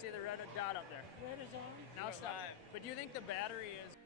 see the red dot up there. Red is on. Now stop. But do you think the battery is...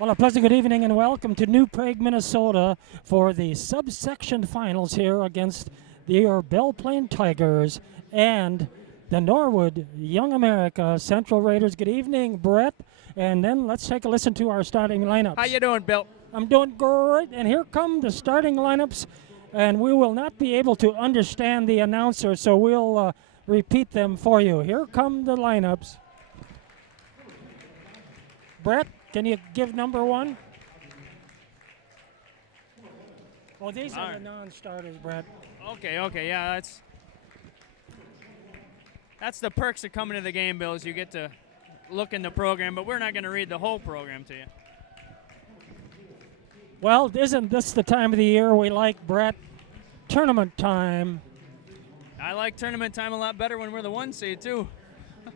Well, a pleasant good evening and welcome to New Prague, Minnesota for the subsection finals here against your Belle Plaine Tigers and the Norwood Young America Central Raiders. Good evening, Brett. And then let's take a listen to our starting lineups. How you doing, Bill? I'm doing great. And here come the starting lineups. And we will not be able to understand the announcer, so we'll repeat them for you. Here come the lineups. Brett? Can you give number one? Oh, these are the non-starters, Brett. Okay, yeah, that's the perks of coming to the game, Bill, is you get to look in the program, but we're not going to read the whole program to you. Well, isn't this the time of the year we like, Brett? Tournament time. I like tournament time a lot better when we're the 1 seed, too.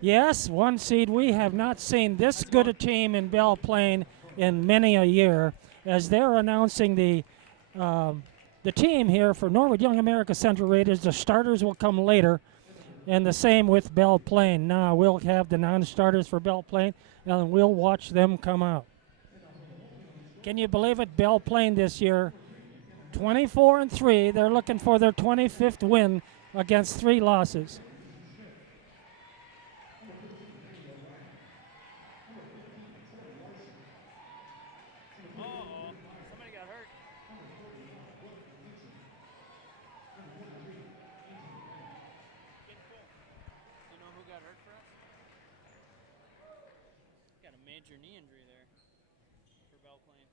Yes, 1 seed. We have not seen this good a team in Belle Plaine in many a year. As they're announcing the team here for Norwood Young America Central Raiders, the starters will come later, and the same with Belle Plaine. Now we'll have the non-starters for Belle Plaine, and we'll watch them come out. Can you believe it? Belle Plaine this year, 24-3. They're looking for their 25th win against 3 losses. Knee injury there for Belle Plaine.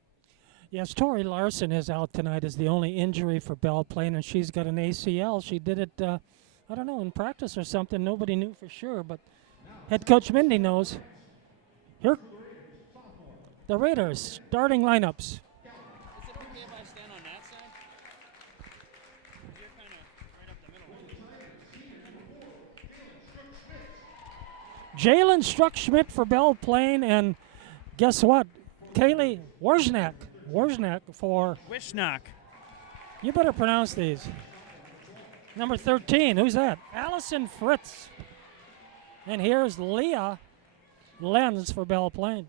Yes, Tori Larson is out tonight as the only injury for Belle Plaine, and she's got an ACL. She did it, I don't know, in practice or something. Nobody knew for sure, but head coach Mindy knows. Here, the Raiders starting lineups. Is it okay if I stand on that side? You're kind of right up the middle. Jalen Struck-Schmidt for Belle Plaine, and guess what? Kaylee Wozniak for... Wishnock. You better pronounce these. Number 13, who's that? Allison Fritz. And here's Leah Lenz for Belle Plaine.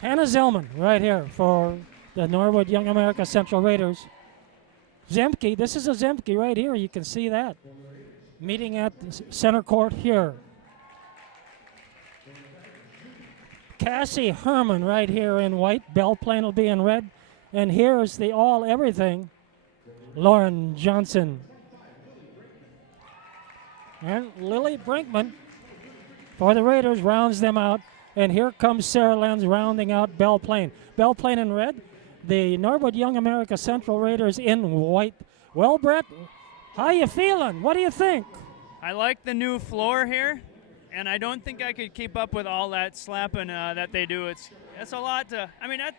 Hannah Zellman right here for the Norwood Young America Central Raiders. Zemke, this is a Zemke right here. You can see that. Meeting at the center court here. Cassie Herman right here in white. Belle Plaine will be in red. And here's the all-everything, Lauren Johnson. And Lily Brinkman for the Raiders rounds them out. And here comes Sarah Lenz rounding out Belle Plaine. Belle Plaine in red. The Norwood Young America Central Raiders in white. Well, Brett, how you feeling? What do you think? I like the new floor here, and I don't think I could keep up with all that slapping that they do. It's a lot to. I mean, that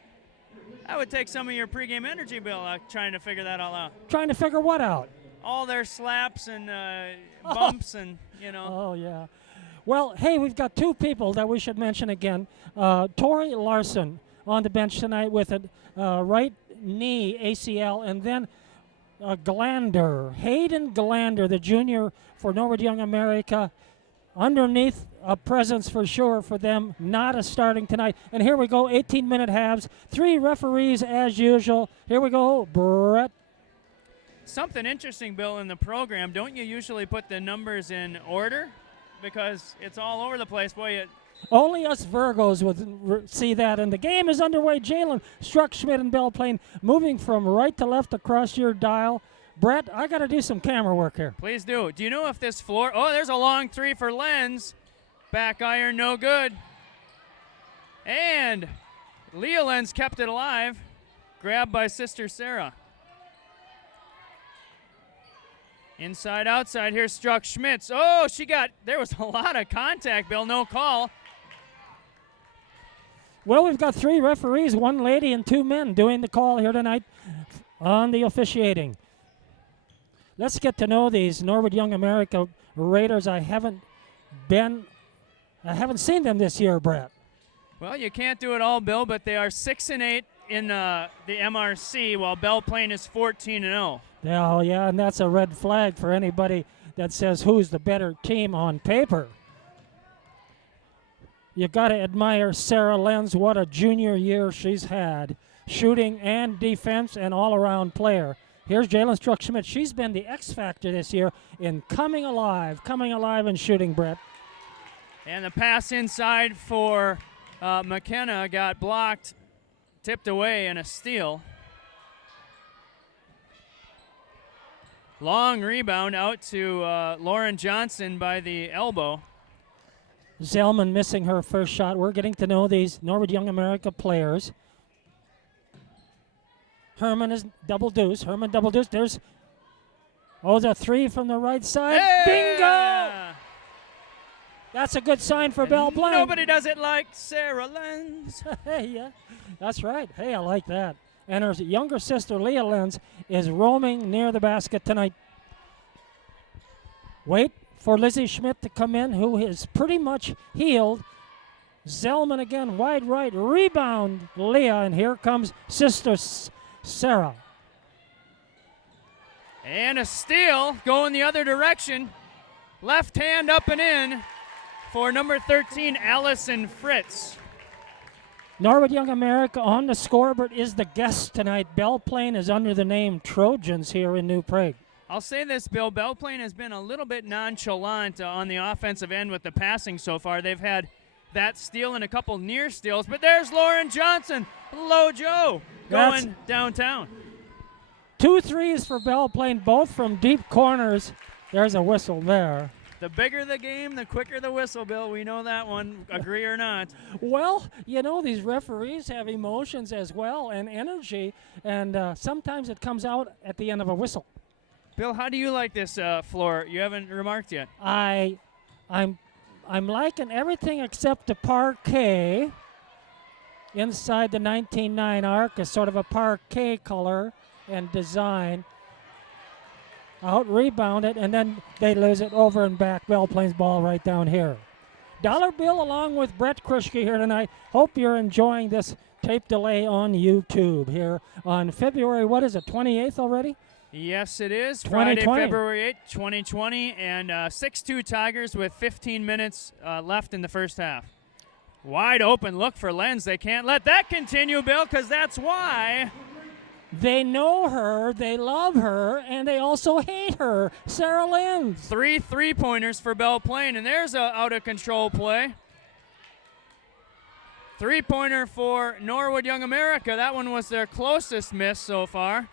would take some of your pregame energy, Bill, trying to figure that all out. Trying to figure what out? All their slaps and bumps and, you know. Oh, yeah. Well, hey, we've got 2 people that we should mention again. Tori Larson on the bench tonight with a right knee ACL, and then Glander, Hayden Glander, the junior for Norwood Young America. Underneath a presence for sure for them, not a starting tonight. And here we go, 18-minute halves. 3 referees as usual. Here we go, Brett. Something interesting, Bill, in the program. Don't you usually put the numbers in order? Because it's all over the place. Boy, Only us Virgos would see that. And the game is underway. Jalen Struck-Schmidt and Belle Plaine moving from right to left across your dial. Brett, I got to do some camera work here. Please do. Do you know if this floor... Oh, there's a long 3 for Lenz. Back iron, no good. And Leah Lenz kept it alive. Grabbed by Sister Sarah. Inside, outside. Here's Struck-Schmidt. Oh, there was a lot of contact, Bill. No call. Well, we've got 3 referees, 1 lady and 2 men doing the call here tonight on the officiating. Let's get to know these Norwood Young America Raiders. I haven't seen them this year, Brett. Well, you can't do it all, Bill, but they are 6-8 in the MRC, while Belle Plaine is 14-0. Oh, yeah, and that's a red flag for anybody that says who's the better team on paper. You got to admire Sarah Lenz. What a junior year she's had, shooting and defense and all-around player. Here's Jalen Struck-Schmidt. She's been the X factor this year in coming alive and shooting, Brett. And the pass inside for McKenna got blocked, tipped away, and a steal. Long rebound out to Lauren Johnson by the elbow. Zellman missing her first shot. We're getting to know these Norwood Young America players. Herman is double deuce. There's the 3 from the right side. Hey! Bingo! That's a good sign for Belle Plaine. Nobody does it like Sarah Lenz. Hey, yeah, that's right. Hey, I like that. And her younger sister, Leah Lenz, is roaming near the basket tonight. Wait for Lizzie Schmidt to come in, who is pretty much healed. Zellman again, wide right, rebound, Leah, and here comes Sister Sarah. And a steal going the other direction. Left hand up and in for number 13, Allison Fritz. Norwood Young America on the scoreboard is the guest tonight. Belle Plaine is under the name Trojans here in New Prague. I'll say this, Bill. Belle Plaine has been a little bit nonchalant on the offensive end with the passing so far. They've had that steal and a couple near steals, but there's Lauren Johnson, Low Joe, going downtown. 2 threes for Belle Plaine, both from deep corners. There's a whistle there. The bigger the game, the quicker the whistle, Bill. We know that one, agree or not. Well, you know, these referees have emotions as well and energy, and sometimes it comes out at the end of a whistle. Bill, how do you like this floor? You haven't remarked yet. I'm liking everything except the parquet. Inside the 19-9 arc is sort of a parquet color and design. Out rebounded, and then they lose it over and back. Belle Plaine's ball right down here. Dollar Bill along with Brett Kruschke here tonight. Hope you're enjoying this tape delay on YouTube here on February, 28th already? Yes, it is. 2020. Friday, February 8th, 2020, and 6-2 Tigers with 15 minutes left in the first half. Wide open look for Lenz. They can't let that continue, Bill, because that's why. They know her, they love her, and they also hate her. Sarah Lenz. 3 3-pointers for Belle Plaine, and there's a out-of-control play. 3-pointer for Norwood Young America. That one was their closest miss so far.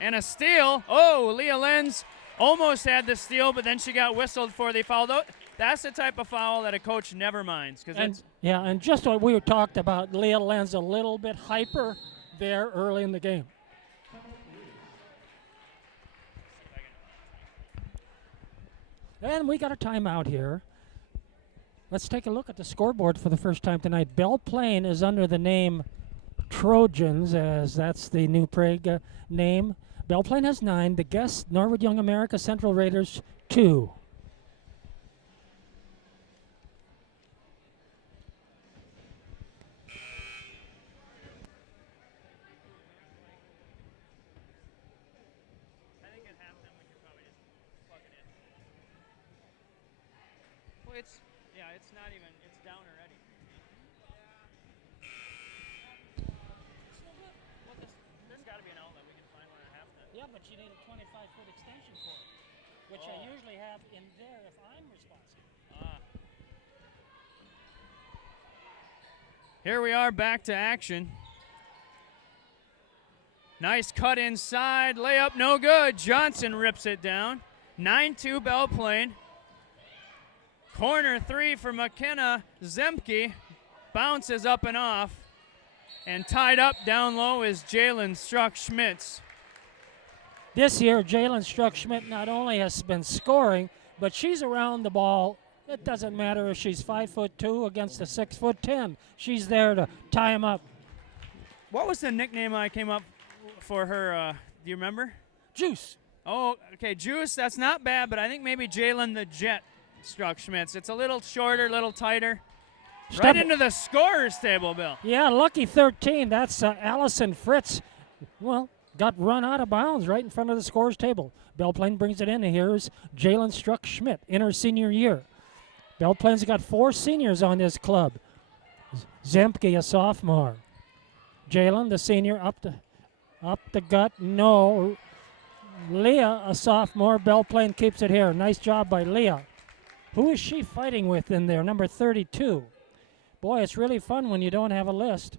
And a steal. Oh, Leah Lenz almost had the steal, but then she got whistled for the foul. That's the type of foul that a coach never minds. And just what we talked about, Leah Lenz a little bit hyper there early in the game. And we got a timeout here. Let's take a look at the scoreboard for the first time tonight. Belle Plaine is under the name Trojans, as that's the New Prague name. Belle Plaine has 9. The guest, Norwood Young America Central Raiders, 2. it's not even. It's down already. Well, there's got to be an outlet. We can find one at halftime. Yeah, but you need a 25-foot extension cord, which I usually have in there if I'm responsible. Here we are back to action. Nice cut inside. Layup no good. Johnson rips it down. 9-2 Belle Plaine. Corner three for McKenna. Zemke bounces up and off. And tied up down low is Jalen Struck-Schmitz. This year, Jalen Struck-Schmidt not only has been scoring, but she's around the ball. It doesn't matter if she's 5'2" against a 6'10". She's there to tie him up. What was the nickname I came up for her? Do you remember? Juice. Oh, okay, Juice. That's not bad, but I think maybe Jalen the Jet Struck-Schmitz. It's a little shorter, little tighter. Right into the scorer's table, Bill. Yeah, lucky 13. That's Allison Fritz. Well, got run out of bounds right in front of the scorer's table. Belle Plaine brings it in, and here's Jalen Struck-Schmidt in her senior year. Belle Plaine's got 4 seniors on this club. Zemke, a sophomore. Jalen, the senior, up the gut. No. Leah, a sophomore. Belle Plaine keeps it here. Nice job by Leah. Who is she fighting with in there? Number 32. Boy, it's really fun when you don't have a list.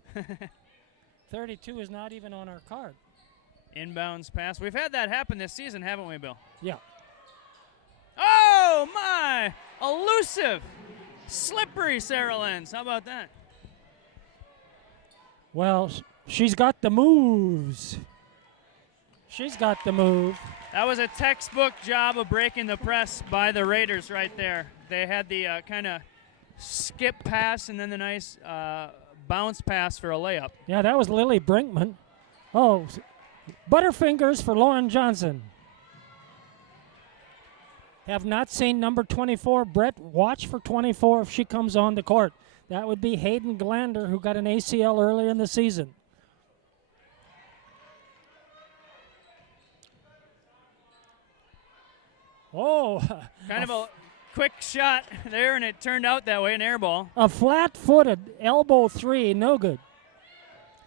32 is not even on our card. Inbounds pass. We've had that happen this season, haven't we, Bill? Yeah. Oh, my! Elusive, slippery Sarah Lenz. How about that? Well, she's got the moves. She's got the move. That was a textbook job of breaking the press by the Raiders right there. They had the kind of skip pass and then the nice bounce pass for a layup. Yeah, that was Lily Brinkman. Oh, Butterfingers for Lauren Johnson. Have not seen number 24, Brett. Watch for 24 if she comes on the court. That would be Hayden Glander, who got an ACL earlier in the season. Oh. Kind of a quick shot there, and it turned out that way, an air ball. A flat-footed elbow three, no good.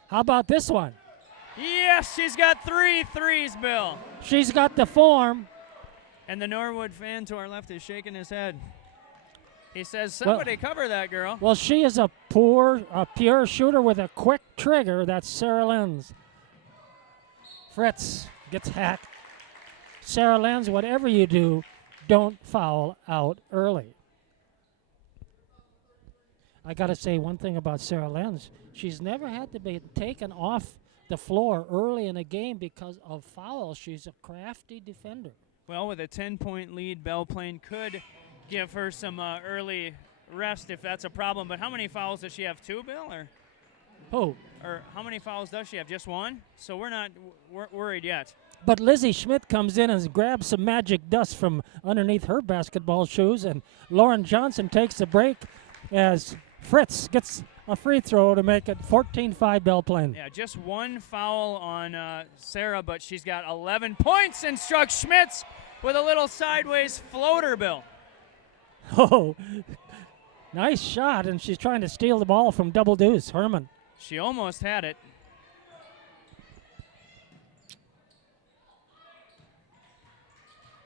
How about this one? Yes, she's got 3 threes, Bill. She's got the form. And the Norwood fan to our left is shaking his head. He says, somebody cover that girl. Well, she is a pure shooter with a quick trigger. That's Sarah Lenz. Fritz gets hacked. Sarah Lenz, whatever you do, don't foul out early. I got to say one thing about Sarah Lenz. She's never had to be taken off the floor early in a game because of fouls. She's a crafty defender. Well, with a 10-point lead, Belle Plaine could give her some early rest if that's a problem. But how many fouls does she have? 2, Bill? Who? Or how many fouls does she have? Just 1? So we're not worried yet. But Lizzie Schmidt comes in and grabs some magic dust from underneath her basketball shoes, and Lauren Johnson takes a break as Fritz gets a free throw to make it 14-5 Belle Plaine. Yeah, just 1 foul on Sarah, but she's got 11 points, and Struck-Schmitz with a little sideways floater, Bill. Oh, nice shot, and she's trying to steal the ball from Double Deuce, Herman. She almost had it.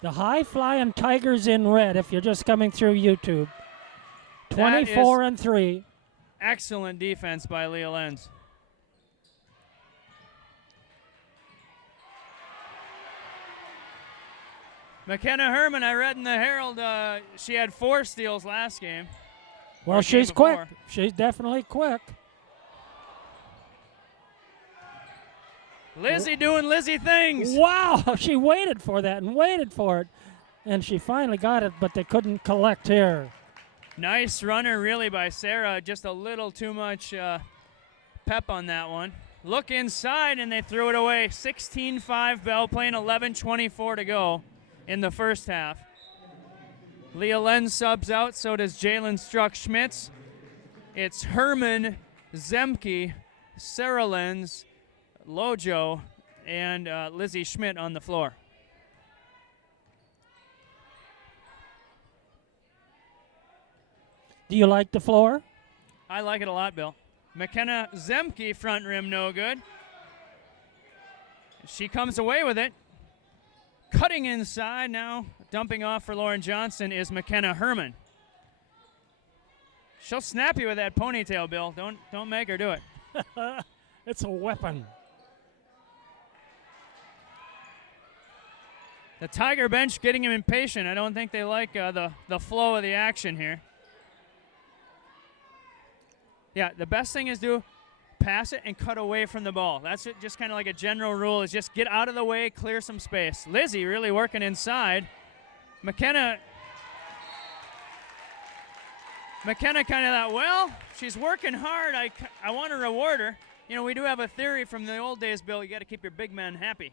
The high-flying Tigers in red, if you're just coming through YouTube. 24-3. Excellent defense by Leah Lenz. McKenna Herman, I read in the Herald, she had 4 steals last game. Well, she's quick. She's definitely quick. Lizzie doing Lizzie things. Wow, she waited for that and waited for it. And she finally got it, but they couldn't collect here. Nice runner, really, by Sarah. Just a little too much pep on that one. Look inside, and they threw it away. 16-5 Belle Plaine, 11:24 to go in the first half. Leah Lenz subs out, so does Jalen Struck-Schmitz. It's Herman, Zemke, Sarah Lenz, Lojo, and Lizzie Schmidt on the floor. Do you like the floor? I like it a lot, Bill. McKenna Zemke, front rim, no good. She comes away with it. Cutting inside now, dumping off for Lauren Johnson is McKenna Herman. She'll snap you with that ponytail, Bill. Don't make her do it. It's a weapon. The Tiger bench getting him impatient. I don't think they like the flow of the action here. Yeah, the best thing is to pass it and cut away from the ball. That's it, just kind of like a general rule, is just get out of the way, clear some space. Lizzie really working inside. McKenna kind of thought, well, she's working hard. I want to reward her. You know, we do have a theory from the old days, Bill, you got to keep your big men happy.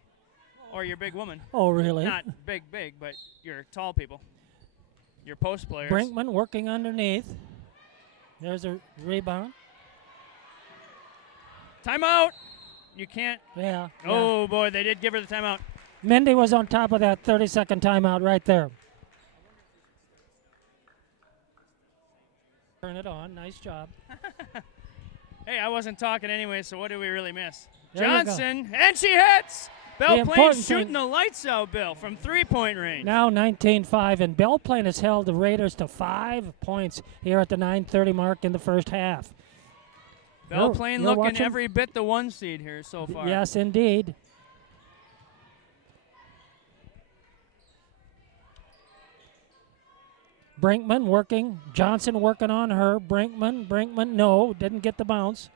Or your big woman. Oh, really? Not big, but your tall people. Your post players. Brinkman working underneath. There's a rebound. Timeout. You can't. Yeah. Oh, boy, they did give her the timeout. Mindy was on top of that 30-second timeout right there. Turn it on. Nice job. Hey, I wasn't talking anyway, so what did we really miss? There you go. Johnson, and she hits! Belle Plaine important shooting thing- the lights out, Bill, from three-point range. Now 19-5, and Belle Plaine has held the Raiders to 5 points here at the 9:30 mark in the first half. Belle Plaine looking watching? every bit the one seed here so far. Yes, indeed. Brinkman working. Johnson working on her. Brinkman, no, didn't get the bounce.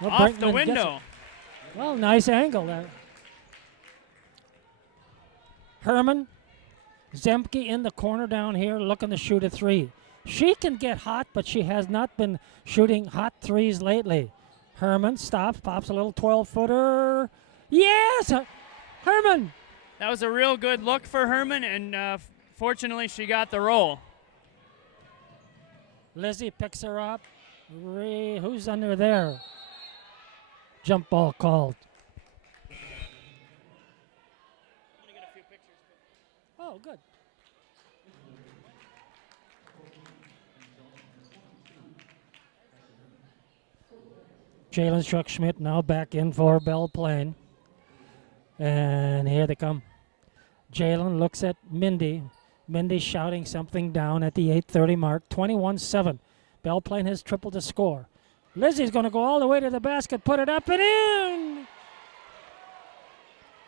Well, Off the Brinkman gets window. it. Well, nice angle there. Herman, Zemke in the corner down here looking to shoot a three. She can get hot, but she has not been shooting hot threes lately. Herman stops, pops a little 12-footer. Yes! Herman! That was a real good look for Herman, and fortunately she got the roll. Lizzie picks her up. Who's under there? Jump ball called. Oh, good. Jalen Struck-Schmidt now back in for Belle Plaine. And here they come. Jalen looks at Mindy. Mindy shouting something down at the 8:30 mark. 21-7. Belle Plaine has tripled the score. Lizzie's going to go all the way to the basket, put it up and in.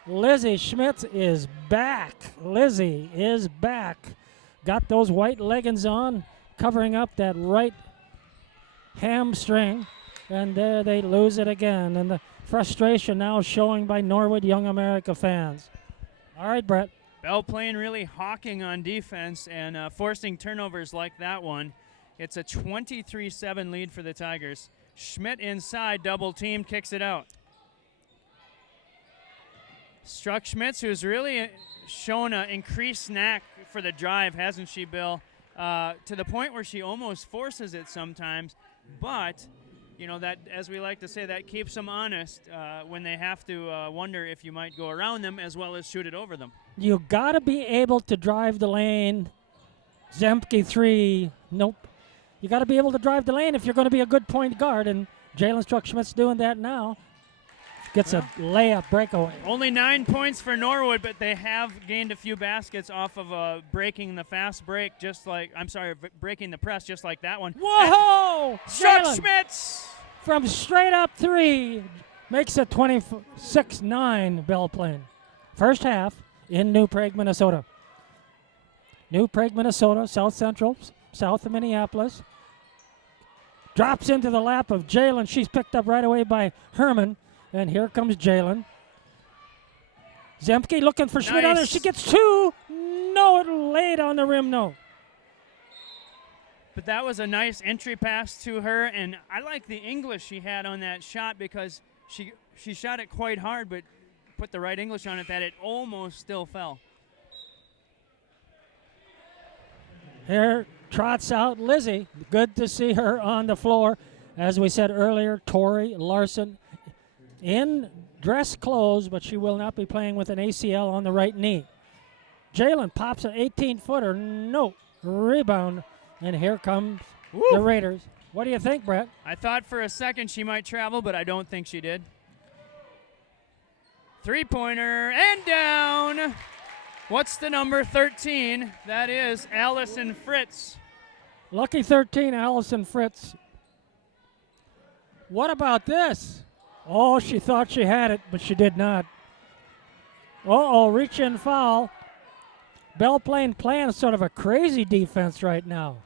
Lizzie Schmidt is back. Lizzie is back. Got those white leggings on, covering up that right hamstring. And there they lose it again. And the frustration now showing by Norwood Young America fans. All right, Brett. Belle Plaine really hawking on defense and forcing turnovers like that one. It's a 23-7 lead for the Tigers. Schmidt inside, double teamed, kicks it out. Struck-Schmidt, who's really shown an increased knack for the drive, hasn't she, Bill? To the point where she almost forces it sometimes. But, you know, that, as we like to say, that keeps them honest when they have to wonder if you might go around them as well as shoot it over them. You got to be able to drive the lane. Zemke 3, nope. You got to be able to drive the lane if you're going to be a good point guard, and Jalen Struck-Schmidt's doing that now. Gets a layup breakaway. Only 9 points for Norwood, but they have gained a few baskets off of breaking the fast break, breaking the press just like that one. Whoa! Struck-Schmidt! From straight up 3, makes it 26-9 Belle Plaine. First half in New Prague, Minnesota. New Prague, Minnesota, South Central, south of Minneapolis. Drops into the lap of Jalen. She's picked up right away by Herman. And here comes Jalen. Zemke looking for Schmidt on her. She gets 2. No, it laid on the rim, no. But that was a nice entry pass to her, and I like the English she had on that shot because she shot it quite hard, but put the right English on it that it almost still fell. Here trots out Lizzie. Good to see her on the floor. As we said earlier, Tori Larson in dress clothes, but she will not be playing with an ACL on the right knee. Jalen pops an 18-footer. No. Rebound. And here comes Woo. the Raiders. What do you think, Brett? I thought for a second she might travel, but I don't think she did. Three-pointer and down. What's the number 13? That is Allison Fritz. Lucky 13, Allison Fritz. What about this? Oh, she thought she had it, but she did not. Uh-oh, reach-in foul. Belle Plaine playing sort of a crazy defense right now.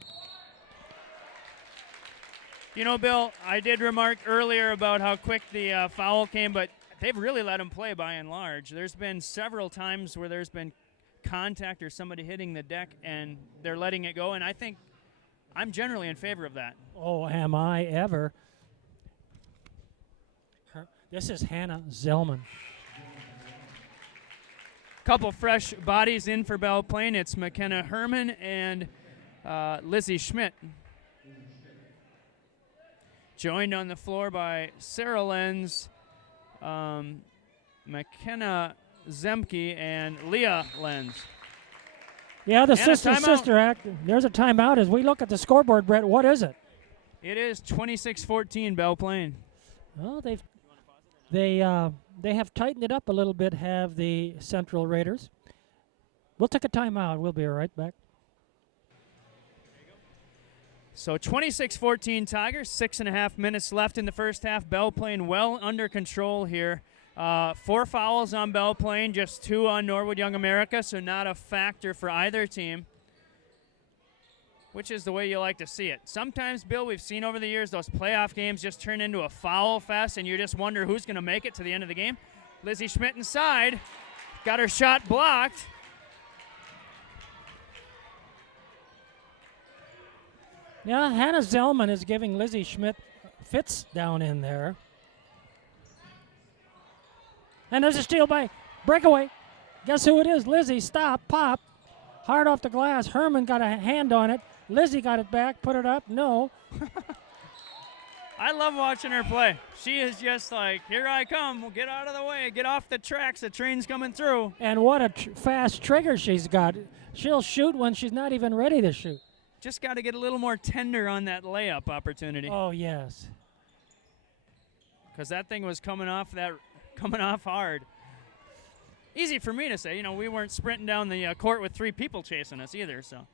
You know, Bill, I did remark earlier about how quick the foul came, but they've really let him play by and large. There's been several times where there's been contact or somebody hitting the deck, and they're letting it go, and I think I'm generally in favor of that. Oh, am I ever. This is Hannah Zellman. Couple fresh bodies in for Belle Plaine. It's McKenna Herman and Lizzie Schmidt. Joined on the floor by Sarah Lenz, McKenna Zemke, and Leah Lenz. Yeah, the And sister act. There's a timeout. As we look at the scoreboard, Brett, what is it? It is 26-14 Belle Plaine. Well, they have tightened it up a little bit, have the Central Raiders. We'll take a timeout. We'll be right back. So 26-14 Tigers, 6.5 minutes left in the first half. Belle Plaine well under control here. 4 fouls on Belle Plaine, just 2 on Norwood Young America, so not a factor for either team, which is the way you like to see it. Sometimes, Bill, we've seen over the years those playoff games just turn into a foul fest, and you just wonder who's going to make it to the end of the game. Lizzie Schmidt inside, got her shot blocked. Yeah, Hannah Zellman is giving Lizzie Schmidt fits down in there. And there's a steal by breakaway. Guess who it is? Lizzie, stop, pop. Hard off the glass. Herman got a hand on it. Lizzie got it back, put it up. No. I love watching her play. She is just like, here I come. Well, get out of the way. Get off the tracks. The train's coming through. And what a fast trigger she's got. She'll shoot when she's not even ready to shoot. Just got to get a little more tender on that layup opportunity. Oh, yes. Because that thing was coming off hard. Easy for me to say. You know, we weren't sprinting down the court with 3 people chasing us either. So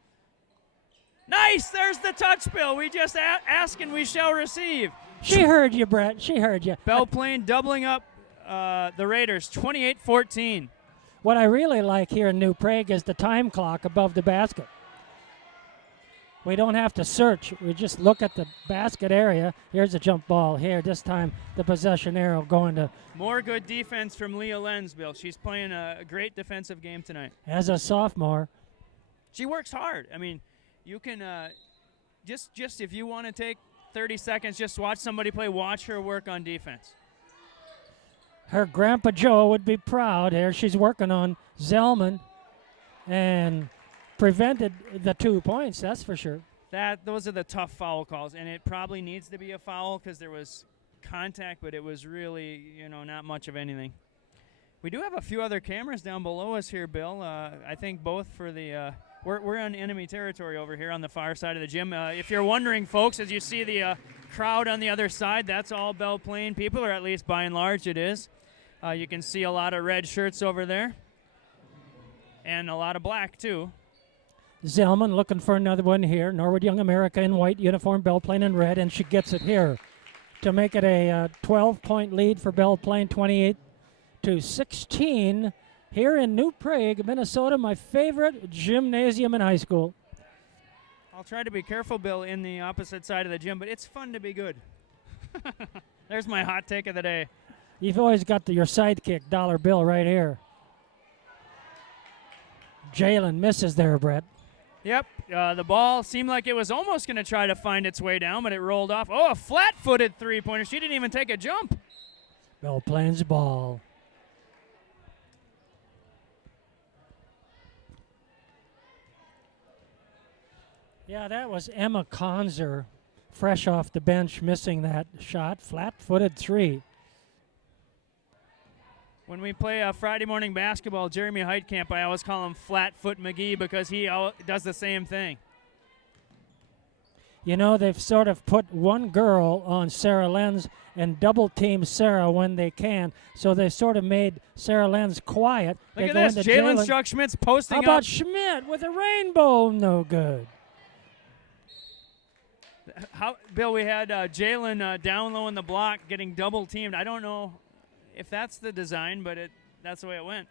nice. There's the touch, Bill. We just ask and we shall receive. She heard you, Brett. She heard you. Belle Plaine doubling up the Raiders, 28-14. What I really like here in New Prague is the time clock above the basket. We don't have to search. We just look at the basket area. Here's a jump ball here. This time the possession arrow going to... More good defense from Leah Lenz, Bill. She's playing a great defensive game tonight. As a sophomore. She works hard. I mean, you can just if you want to take 30 seconds, just watch somebody play. Watch her work on defense. Her Grandpa Joe would be proud. Here she's working on Zellman and prevented the 2 points, that's for sure. Those are the tough foul calls, and it probably needs to be a foul because there was contact, but it was really, not much of anything. We do have a few other cameras down below us here, Bill. I think both for the we're on enemy territory over here on the far side of the gym. If you're wondering, folks, as you see the crowd on the other side, that's all Belle Plaine people, or at least by and large it is. You can see a lot of red shirts over there and a lot of black, too. Zellman looking for another one here. Norwood Young America in white uniform, Belle Plaine in red, and she gets it here to make it a 12-point lead for Belle Plaine, 28-16 here in New Prague, Minnesota, my favorite gymnasium in high school. I'll try to be careful, Bill, in the opposite side of the gym, but it's fun to be good. There's my hot take of the day. You've always got your sidekick, dollar bill, right here. Jalen misses there, Brett. Yep, the ball seemed like it was almost going to try to find its way down, but it rolled off. Oh, a flat-footed three-pointer. She didn't even take a jump. Belle Plaine's ball. Yeah, that was Emma Konzer, fresh off the bench, missing that shot. Flat-footed three. When we play Friday morning basketball, Jeremy Heitkamp, I always call him Flatfoot McGee because he does the same thing. You know, they've sort of put one girl on Sarah Lenz and double team Sarah when they can. So they've sort of made Sarah Lenz quiet. Look They at go this. into Jalen Jalen. Struck Schmidt's posting How about up. Schmidt with a rainbow? No good. Bill, we had Jalen down low in the block getting double teamed. I don't know if that's the design, but that's the way it went.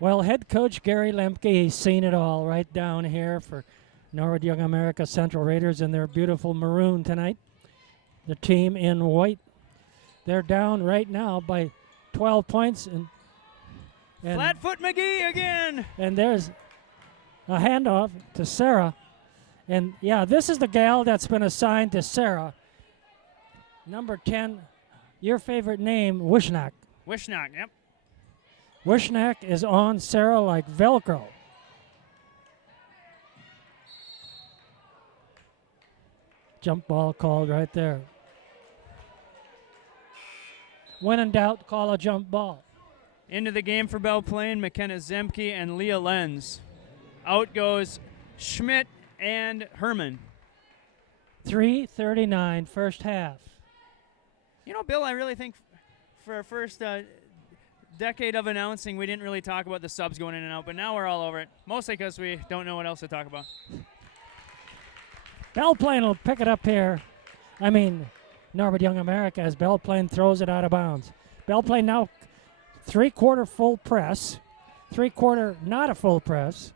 Well, head coach Gary Lemke, he's seen it all right down here for Norwood Young America Central Raiders in their beautiful maroon tonight. The team in white. They're down right now by 12 points. And Flatfoot McGee again. And there's a handoff to Sarah. And, yeah, this is the gal that's been assigned to Sarah. Number 10, your favorite name, Wishnak. Wishnak, yep. Wishnak is on Sarah like Velcro. Jump ball called right there. When in doubt, call a jump ball. Into the game for Belle Plaine, McKenna Zemke and Leah Lenz. Out goes Schmidt and Herman. 3:39 first half. You know, Bill, I really think for our first decade of announcing, we didn't really talk about the subs going in and out, but now we're all over it, mostly because we don't know what else to talk about. Belle Plaine will pick it up here. I mean, Norwood Young America as Belle Plaine throws it out of bounds. Belle Plaine now three-quarter full press, three-quarter not a full press.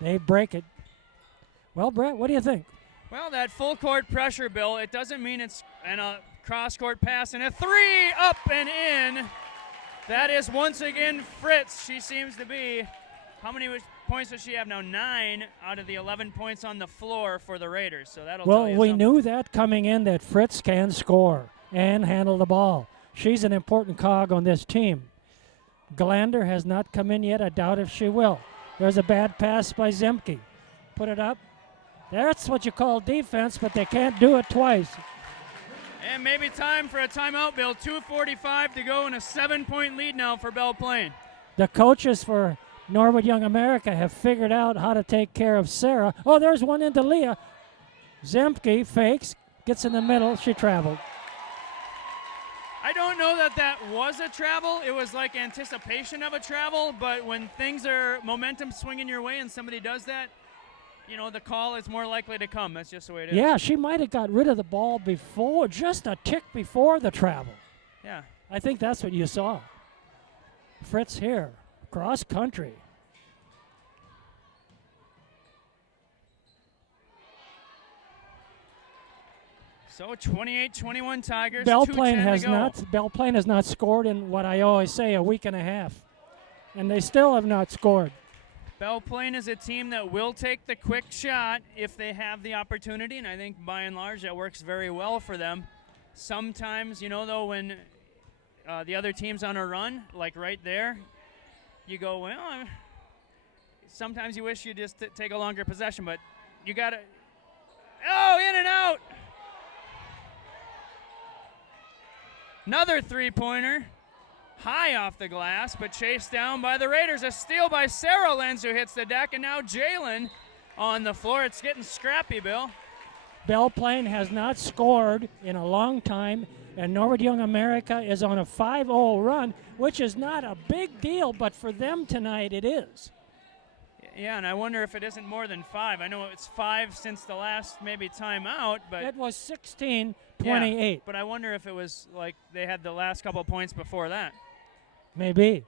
They break it. Well, Brett, what do you think? Well, that full court pressure, Bill, it doesn't mean it's a cross-court pass and a three up and in. That is once again Fritz. She seems to be, how many points does she have now? 9 out of the 11 points on the floor for the Raiders. So that'll tell you we something. knew that coming in that Fritz can score and handle the ball. She's an important cog on this team. Glander has not come in yet. I doubt if she will. There's a bad pass by Zemke. Put it up. That's what you call defense, but they can't do it twice. And maybe time for a timeout, Bill. 2:45 to go and a 7-point lead now for Belle Plaine. The coaches for Norwood Young America have figured out how to take care of Sarah. Oh, there's one into Leah. Zemke fakes, gets in the middle. She traveled. I don't know that was a travel. It was like anticipation of a travel, but when things are momentum swinging your way and somebody does that, you know, the call is more likely to come. That's just the way it is. Yeah, she might have got rid of the ball before, just a tick before the travel. Yeah. I think that's what you saw. Fritz here, cross country. So 28-21 Tigers. Belle 2:10 Plaine to go. Belle Plaine has not scored in what I always say a week and a half, and they still have not scored. Belle Plaine is a team that will take the quick shot if they have the opportunity, and I think by and large that works very well for them. Sometimes, you know, though, when the other team's on a run, like right there, you go, well, sometimes you wish you just take a longer possession, but you got to, in and out. Another three-pointer. High off the glass, but chased down by the Raiders. A steal by Sarah Lenz, who hits the deck, and now Jalen on the floor. It's getting scrappy, Bill. Belle Plaine has not scored in a long time, and Norwood Young America is on a 5-0 run, which is not a big deal, but for them tonight it is. Yeah, and I wonder if it isn't more than 5. I know it's 5 since the last maybe timeout, but It was 16-28. yeah, but I wonder if it was like they had the last couple points before that. Maybe.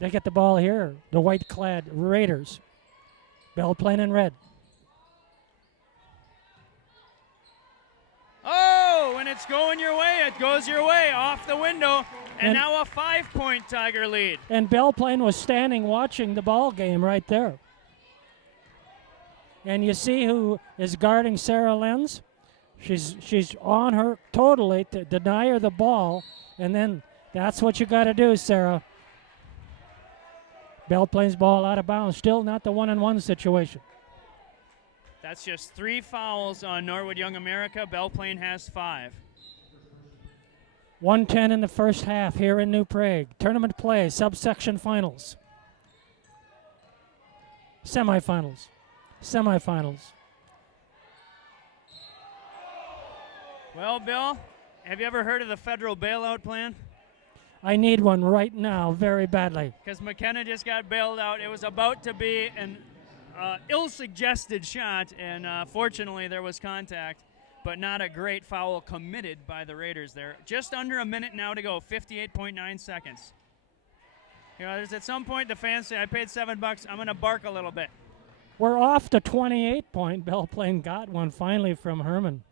They get the ball here, the white-clad Raiders. Belle Plaine in red. Oh, when it's going your way, it goes your way, off the window, and now a 5-point Tiger lead. And Belle Plaine was standing watching the ball game right there. And you see who is guarding Sarah Lenz? She's on her totally to deny her the ball, and then that's what you got to do, Sarah. Belle Plaine's ball out of bounds. Still not the 1-on-1 situation. That's just 3 fouls on Norwood Young America. Belle Plaine has 5. 1:10 in the first half here in New Prague. Tournament play, subsection finals. Semifinals. Well, Bill, have you ever heard of the federal bailout plan? I need one right now very badly. Because McKenna just got bailed out. It was about to be an ill-suggested shot, and fortunately there was contact, but not a great foul committed by the Raiders there. Just under a minute now to go, 58.9 seconds. You know, there's at some point the fans say, I paid $7, I'm going to bark a little bit. We're off to 28-point. Belle Plaine got one finally from Herman.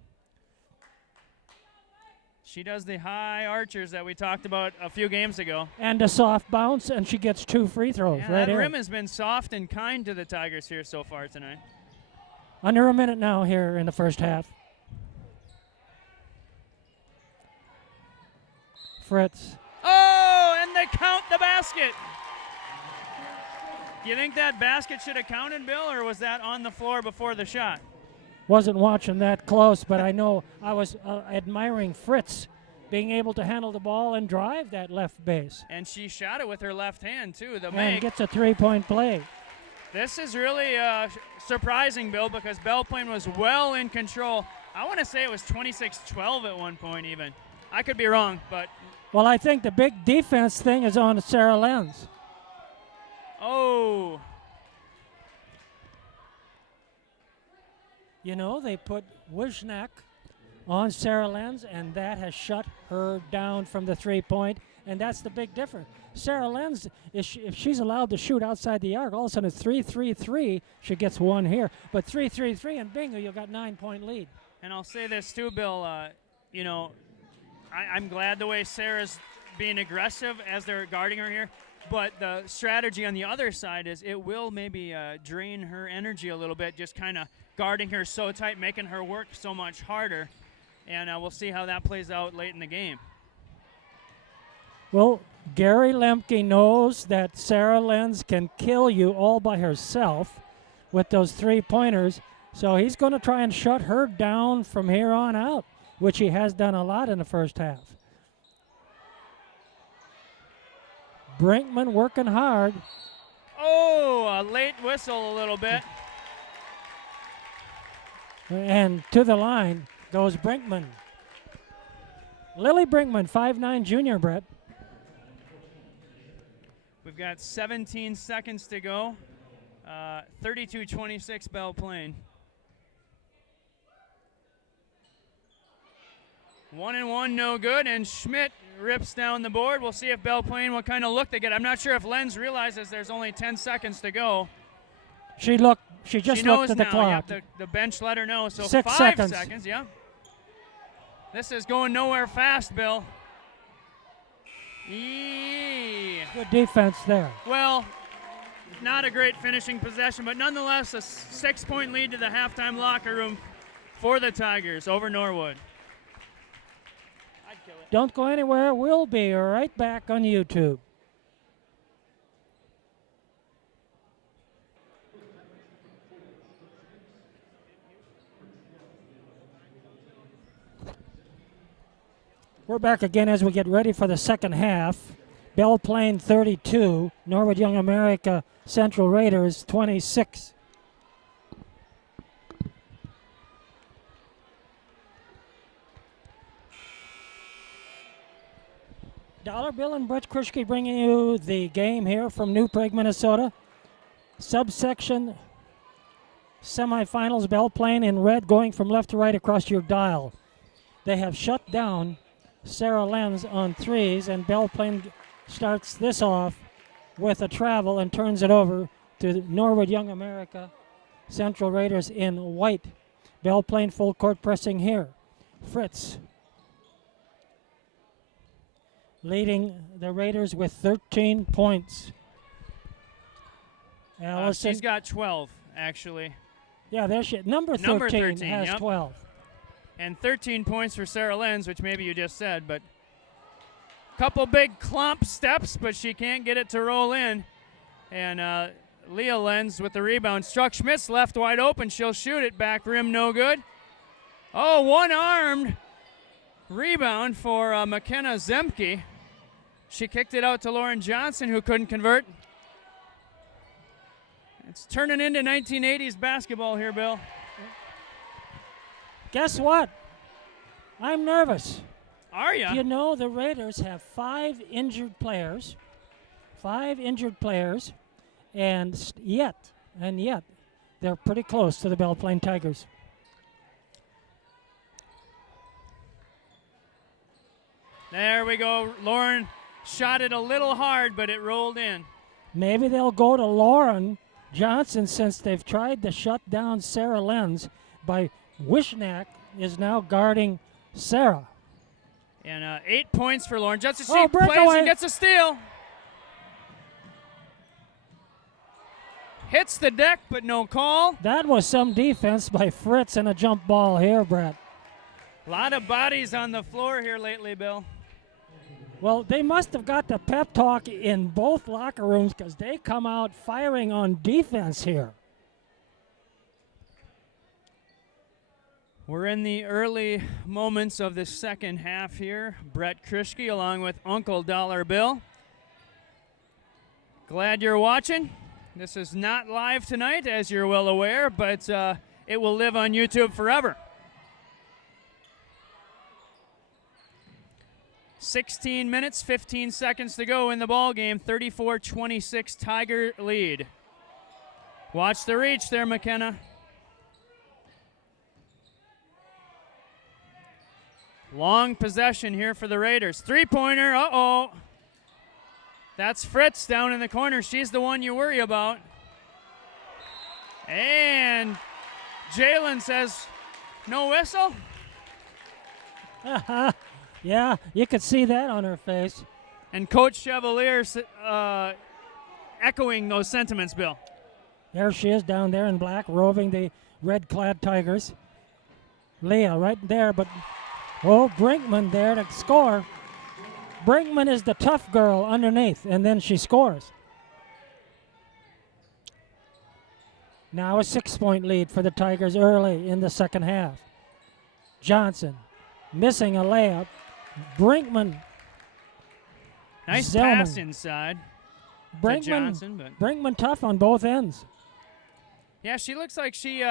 She does the high archers that we talked about a few games ago. And a soft bounce, and she gets 2 free throws Yeah, right that here. rim has been soft and kind to the Tigers here so far tonight. Under a minute now here in the first half. Fritz. Oh, and they count the basket. You think that basket should have counted, Bill, or was that on the floor before the shot? Wasn't watching that close, but I know I was admiring Fritz being able to handle the ball and drive that left base. And she shot it with her left hand, too. And gets a 3-point play. This is really surprising, Bill, because Belle Plaine was well in control. I want to say it was 26-12 at one point even. I could be wrong, but... Well, I think the big defense thing is on Sarah Lenz. Oh. You know, they put Wisnak on Sarah Lenz, and that has shut her down from the 3-point, and that's the big difference. Sarah Lenz, if she's allowed to shoot outside the arc, all of a sudden it's 3-3-3. She gets one here. But 3-3-3, and bingo, you've got 9-point lead. And I'll say this too, Bill. You know, I'm glad the way Sarah's being aggressive as they're guarding her here. But the strategy on the other side is it will maybe drain her energy a little bit, just kind of guarding her so tight, making her work so much harder. And we'll see how that plays out late in the game. Well, Gary Lemke knows that Sarah Lenz can kill you all by herself with those 3-pointers. So he's going to try and shut her down from here on out, which he has done a lot in the first half. Brinkman working hard. Oh, a late whistle a little bit. And to the line goes Brinkman. Lily Brinkman, 5'9" junior, Brett. We've got 17 seconds to go. 32-26 Belle Plaine. 1-1, no good, and Schmidt rips down the board. We'll see if Belle Plaine, what kind of look they get. I'm not sure if Lenz realizes there's only 10 seconds to go. She just looked at the clock. Yep, the bench let her know. So 6 5 seconds. seconds, yeah. This is going nowhere fast, Bill. Good defense there. Well, not a great finishing possession, but nonetheless a 6-point lead to the halftime locker room for the Tigers over Norwood. Don't go anywhere. We'll be right back on YouTube. We're back again as we get ready for the second half. Belle Plaine 32, Norwood Young America Central Raiders 26. Dollar Bill and Brett Krischke bringing you the game here from New Prague, Minnesota. Subsection semifinals, Belle Plaine in red going from left to right across your dial. They have shut down Sarah Lenz on threes, and Belle Plaine starts this off with a travel and turns it over to Norwood Young America Central Raiders in white. Belle Plaine full court pressing here. Fritz leading the Raiders with 13 points. Allison. She's got 12, actually. Yeah, there's she. Number 13 has yep. 12. And 13 points for Sarah Lenz, which maybe you just said, but couple big clump steps, but she can't get it to roll in. And Leah Lenz with the rebound. Struck Schmitz left wide open. She'll shoot it. Back rim, no good. Oh, one-armed rebound for McKenna Zemke. She kicked it out to Lauren Johnson, who couldn't convert. It's turning into 1980s basketball here, Bill. Guess what? I'm nervous. Are you? You know the Raiders have 5 injured players. 5 injured players. And yet, they're pretty close to the Belle Plaine Tigers. There we go. Lauren shot it a little hard, but it rolled in. Maybe they'll go to Lauren Johnson since they've tried to shut down Sarah Lenz by Wishnak is now guarding Sarah. And 8 points for Lauren Johnson. She Oh, plays breakaway. and gets a steal. Hits the deck, but no call. That was some defense by Fritz and a jump ball here, Brett. A lot of bodies on the floor here lately, Bill. Well, they must have got the pep talk in both locker rooms because they come out firing on defense here. We're in the early moments of the second half here. Brett Krischke along with Uncle Dollar Bill. Glad you're watching. This is not live tonight, as you're well aware, but it will live on YouTube forever. 16 minutes, 15 seconds to go in the ball game. 34-26 Tiger lead. Watch the reach there, McKenna. Long possession here for the Raiders. Three-pointer, uh-oh. That's Fritz down in the corner. She's the one you worry about. And Jalen says, no whistle? Yeah, you could see that on her face. And Coach Chevalier echoing those sentiments, Bill. There she is down there in black, roving the red-clad Tigers. Leah right there, but Brinkman there to score. Brinkman is the tough girl underneath, and then she scores. Now a 6-point lead for the Tigers early in the second half. Johnson missing a layup. Brinkman. Nice Zellman. pass inside to Johnson. But Brinkman tough on both ends. yeah, she looks like she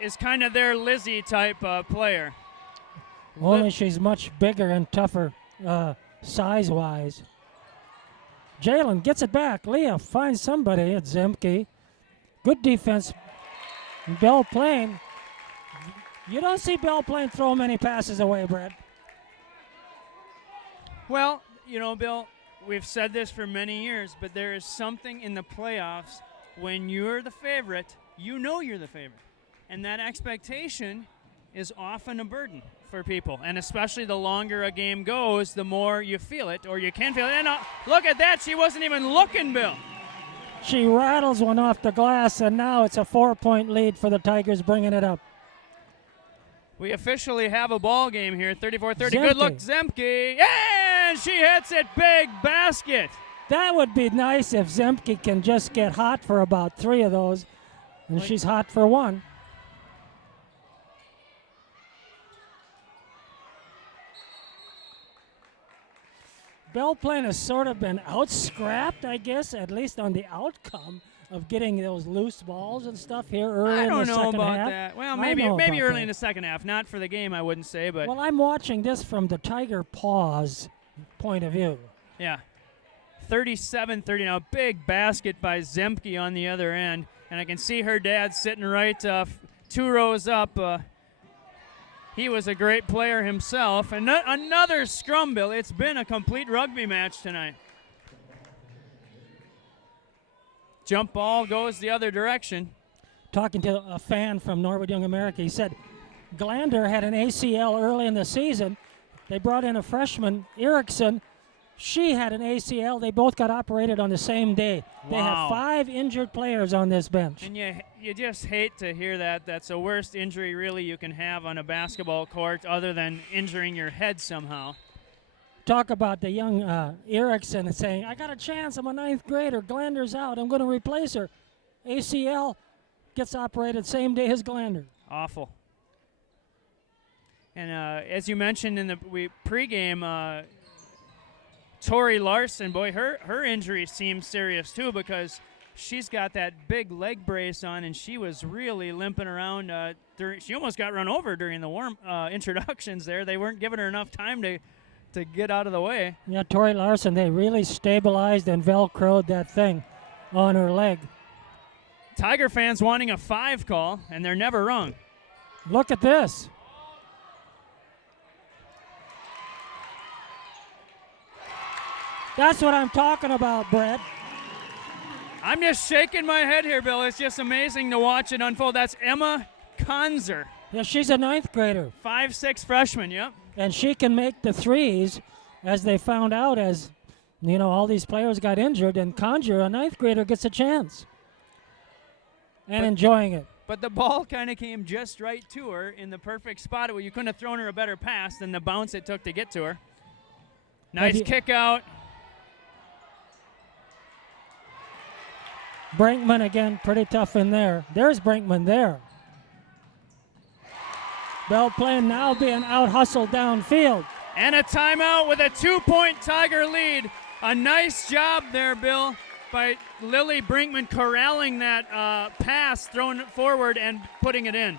is kind of their Lizzie type player. Only she's much bigger and tougher size-wise. Jalen gets it back. Leah finds somebody at Zemke. Good defense. Belle Plaine. You don't see Belle Plaine throw many passes away, Brett. Well, you know, Bill, we've said this for many years, but there is something in the playoffs when you're the favorite, you know you're the favorite. And that expectation is often a burden for people. And especially the longer a game goes, the more you feel it, or you can feel it. And look at that. She wasn't even looking, Bill. She rattles one off the glass, and now it's a 4-point lead for the Tigers, bringing it up. We officially have a ball game here, 34-30. Zemke. Good look, Zemke. And she hits it, big basket. That would be nice if Zemke can just get hot for about 3 of those, and she's hot for 1. Belle Plaine has sort of been out-scrapped, I guess, at least on the outcome of getting those loose balls and stuff here early in the second half. I don't know about that. Well, maybe early in the second half. Not for the game, I wouldn't say. But well, I'm watching this from the Tiger Paws point of view. Yeah. 37-30 now. Big basket by Zemke on the other end. And I can see her dad sitting right 2 rows up. He was a great player himself. And another scrum, Bill. It's been a complete rugby match tonight. Jump ball goes the other direction. Talking to a fan from Norwood Young America, he said Glander had an ACL early in the season. They brought in a freshman, Erickson. She had an ACL. They both got operated on the same day. Wow. They have 5 injured players on this bench. And you just hate to hear that. That's the worst injury really you can have on a basketball court other than injuring your head somehow. Talk about the young Erickson saying, I got a chance. I'm a 9th grader. Glander's out. I'm going to replace her. ACL, gets operated same day as Glander. Awful. And as you mentioned in the pregame, Tori Larson, boy, her injury seems serious too, because she's got that big leg brace on, and she was really limping around. She almost got run over during the warm introductions there. They weren't giving her enough time to get out of the way. Yeah, Tori Larson, they really stabilized and Velcroed that thing on her leg. Tiger fans wanting a 5 call, and they're never wrong. Look at this. That's what I'm talking about, Brett. I'm just shaking my head here, Bill. It's just amazing to watch it unfold. That's Emma Konzer. Yeah, she's a 9th grader. 5'6" freshman, yep. And she can make the threes, as they found out as, all these players got injured, and Conjure, a 9th grader, gets a chance. And enjoying it. But the ball kind of came just right to her in the perfect spot. You couldn't have thrown her a better pass than the bounce it took to get to her. Nice kick out. Brinkman again, pretty tough in there. There's Brinkman there. Bell Plain now being out-hustled downfield. And a timeout with a 2-point Tiger lead. A nice job there, Bill, by Lily Brinkman corralling that pass, throwing it forward and putting it in.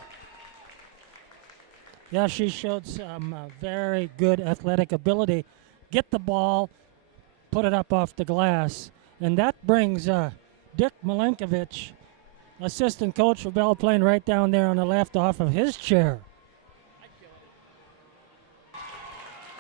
Yeah, she showed some very good athletic ability. Get the ball, put it up off the glass. And that brings Dick Milenkovic, assistant coach for Belle Plaine, right down there on the left off of his chair.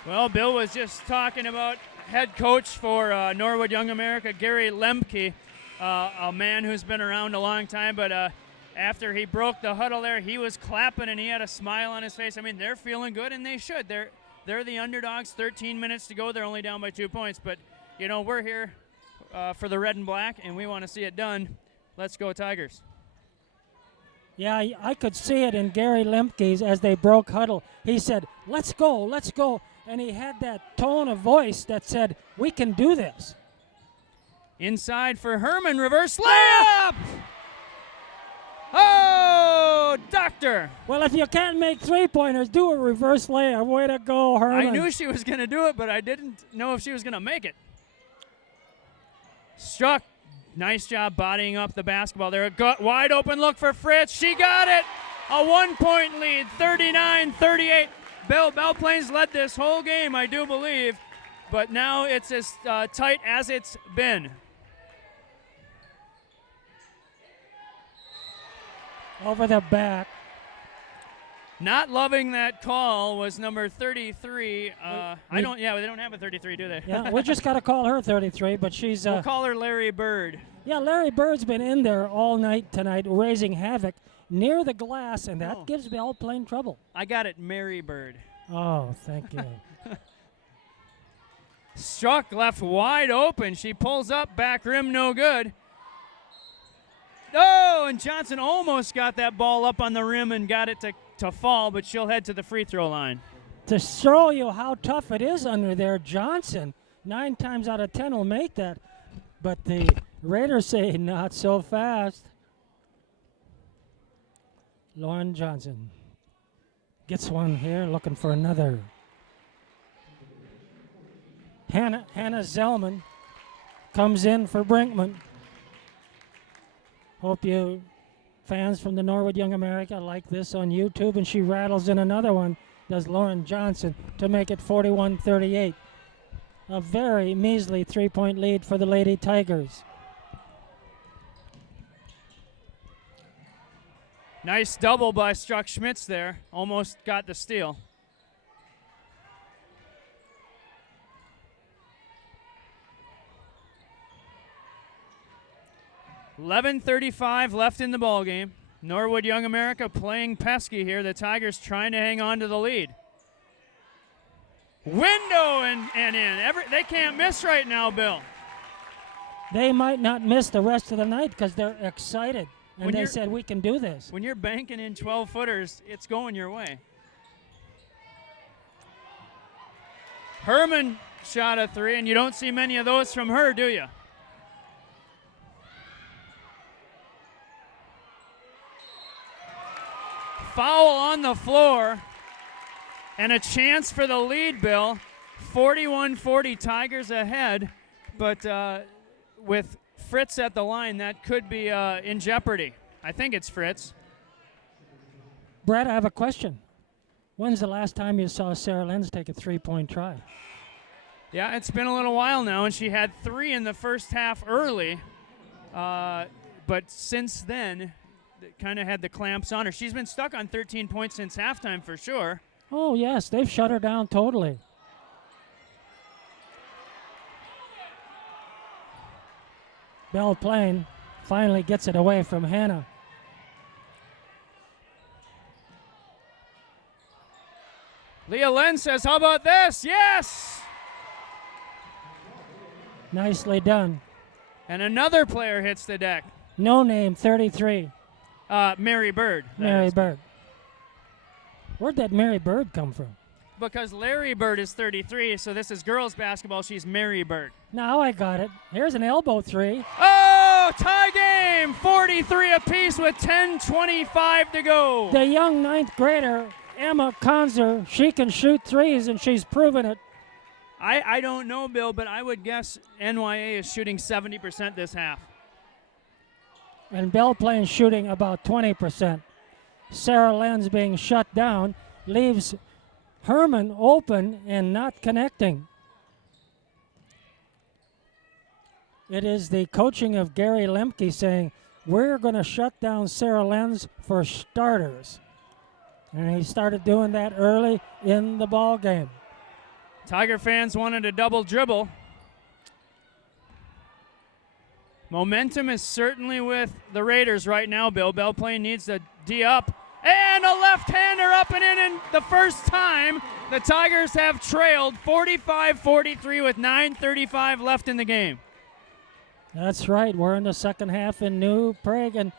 Well, Bill was just talking about head coach for Norwood Young America, Gary Lemke, a man who's been around a long time, but after he broke the huddle there, he was clapping and he had a smile on his face. I mean, they're feeling good, and they should. They're the underdogs, 13 minutes to go. They're only down by 2 points, but, we're here for the red and black, and we want to see it done. Let's go Tigers. Yeah, I could see it in Gary Lemke's as they broke huddle. He said, let's go, let's go. And he had that tone of voice that said, we can do this. Inside for Herman, reverse layup! Oh, doctor! Well, if you can't make three-pointers, do a reverse layup. Way to go, Herman. I knew she was going to do it, but I didn't know if she was going to make it. Struck. Nice job bodying up the basketball there. A wide open look for Fritz. She got it. A 1-point lead, 39-38. Belle Plaine's led this whole game, I do believe, but now it's as tight as it's been. Over the back. Not loving that call was number 33. They don't have a 33, do they? Yeah, we just got to call her 33, but she's... we'll call her Larry Bird. Yeah, Larry Bird's been in there all night tonight, raising havoc near the glass, and that gives Belle Plaine trouble. I got it, Mary Bird. Oh, thank you. Struck left wide open. She pulls up, back rim, no good. Oh, and Johnson almost got that ball up on the rim and got it to fall, but she'll head to the free throw line. To show you how tough it is under there, Johnson, 9 times out of 10 will make that. But the Raiders say not so fast. Lauren Johnson gets one here, looking for another. Hannah Zellman comes in for Brinkman. Hope you fans from the Norwood Young America like this on YouTube. And she rattles in another one, does Lauren Johnson, to make it 41-38. A very measly 3-point lead for the Lady Tigers. Nice double by Struck Schmitz there. Almost got the steal. .35 left in the ball game. Norwood Young America playing pesky here. The Tigers trying to hang on to the lead. Window and in. They can't miss right now, Bill. They might not miss the rest of the night because they're excited. And they said, we can do this. When you're banking in 12-footers, it's going your way. Herman shot a 3, and you don't see many of those from her, do you? foul on the floor and a chance for the lead, Bill. 41-40, Tigers ahead, but with Fritz at the line, that could be in jeopardy. I think it's Fritz. Brett, I have a question. When's the last time you saw Sarah Lenz take a three-point try? Yeah, it's been a little while now, and she had 3 in the first half early. But since then, kind of had the clamps on her. She's been stuck on 13 points since halftime for sure. Oh, yes, they've shut her down totally. Belle Plaine finally gets it away from Hannah. Leah Lenz says, how about this? Yes! Nicely done. And another player hits the deck. No name, 33. Mary Bird. Mary Bird. Where'd that Mary Bird come from? Because Larry Bird is 33, so this is girls basketball. She's Mary Bird. Now I got it. Here's an elbow three. Oh, tie game! 43 apiece with 10:25 to go. The young ninth grader, Emma Konzer, she can shoot threes, and she's proven it. I don't know, Bill, but I would guess NYA is shooting 70% this half. And Belle Plaine shooting about 20%. Sarah Lenz being shut down leaves Herman open and not connecting. It is the coaching of Gary Lemke saying, we're going to shut down Sarah Lenz for starters. And he started doing that early in the ball game. Tiger fans wanted a double dribble. Momentum is certainly with the Raiders right now, Bill. Belle Plaine needs to D up. And a left-hander up and in the first time. The Tigers have trailed 45-43 with 9:35 left in the game. That's right. We're in the second half in New Prague, and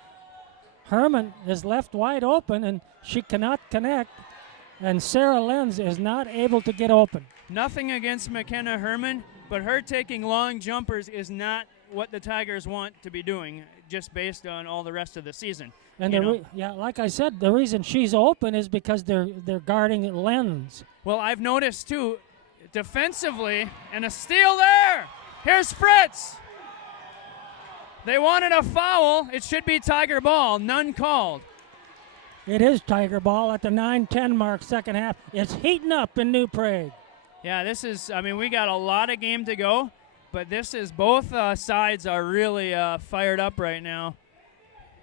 Herman is left wide open, and she cannot connect, and Sarah Lenz is not able to get open. Nothing against McKenna Herman, but her taking long jumpers is not what the Tigers want to be doing, just based on all the rest of the season. And like I said, the reason she's open is because they're guarding Lenz. Well, I've noticed too, defensively, and a steal there. Here's Fritz. They wanted a foul. It should be Tiger ball. None called. It is Tiger ball at the 9:10 mark, second half. It's heating up in New Prague. Yeah, this is, we got a lot of game to go, but this is, both sides are really fired up right now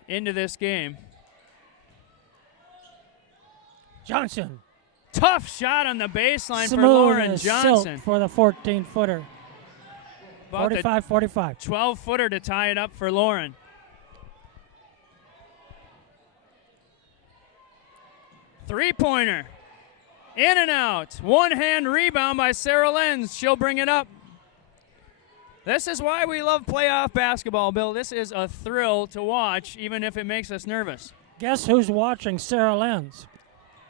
into this game. Johnson. Tough shot on the baseline Smooth for Lauren as Johnson. silk for the 14-footer. 45-45. 12-footer to tie it up for Lauren. Three-pointer. In and out. One-hand rebound by Sarah Lenz. She'll bring it up. This is why we love playoff basketball, Bill. This is a thrill to watch, even if it makes us nervous. Guess who's watching Sarah Lenz?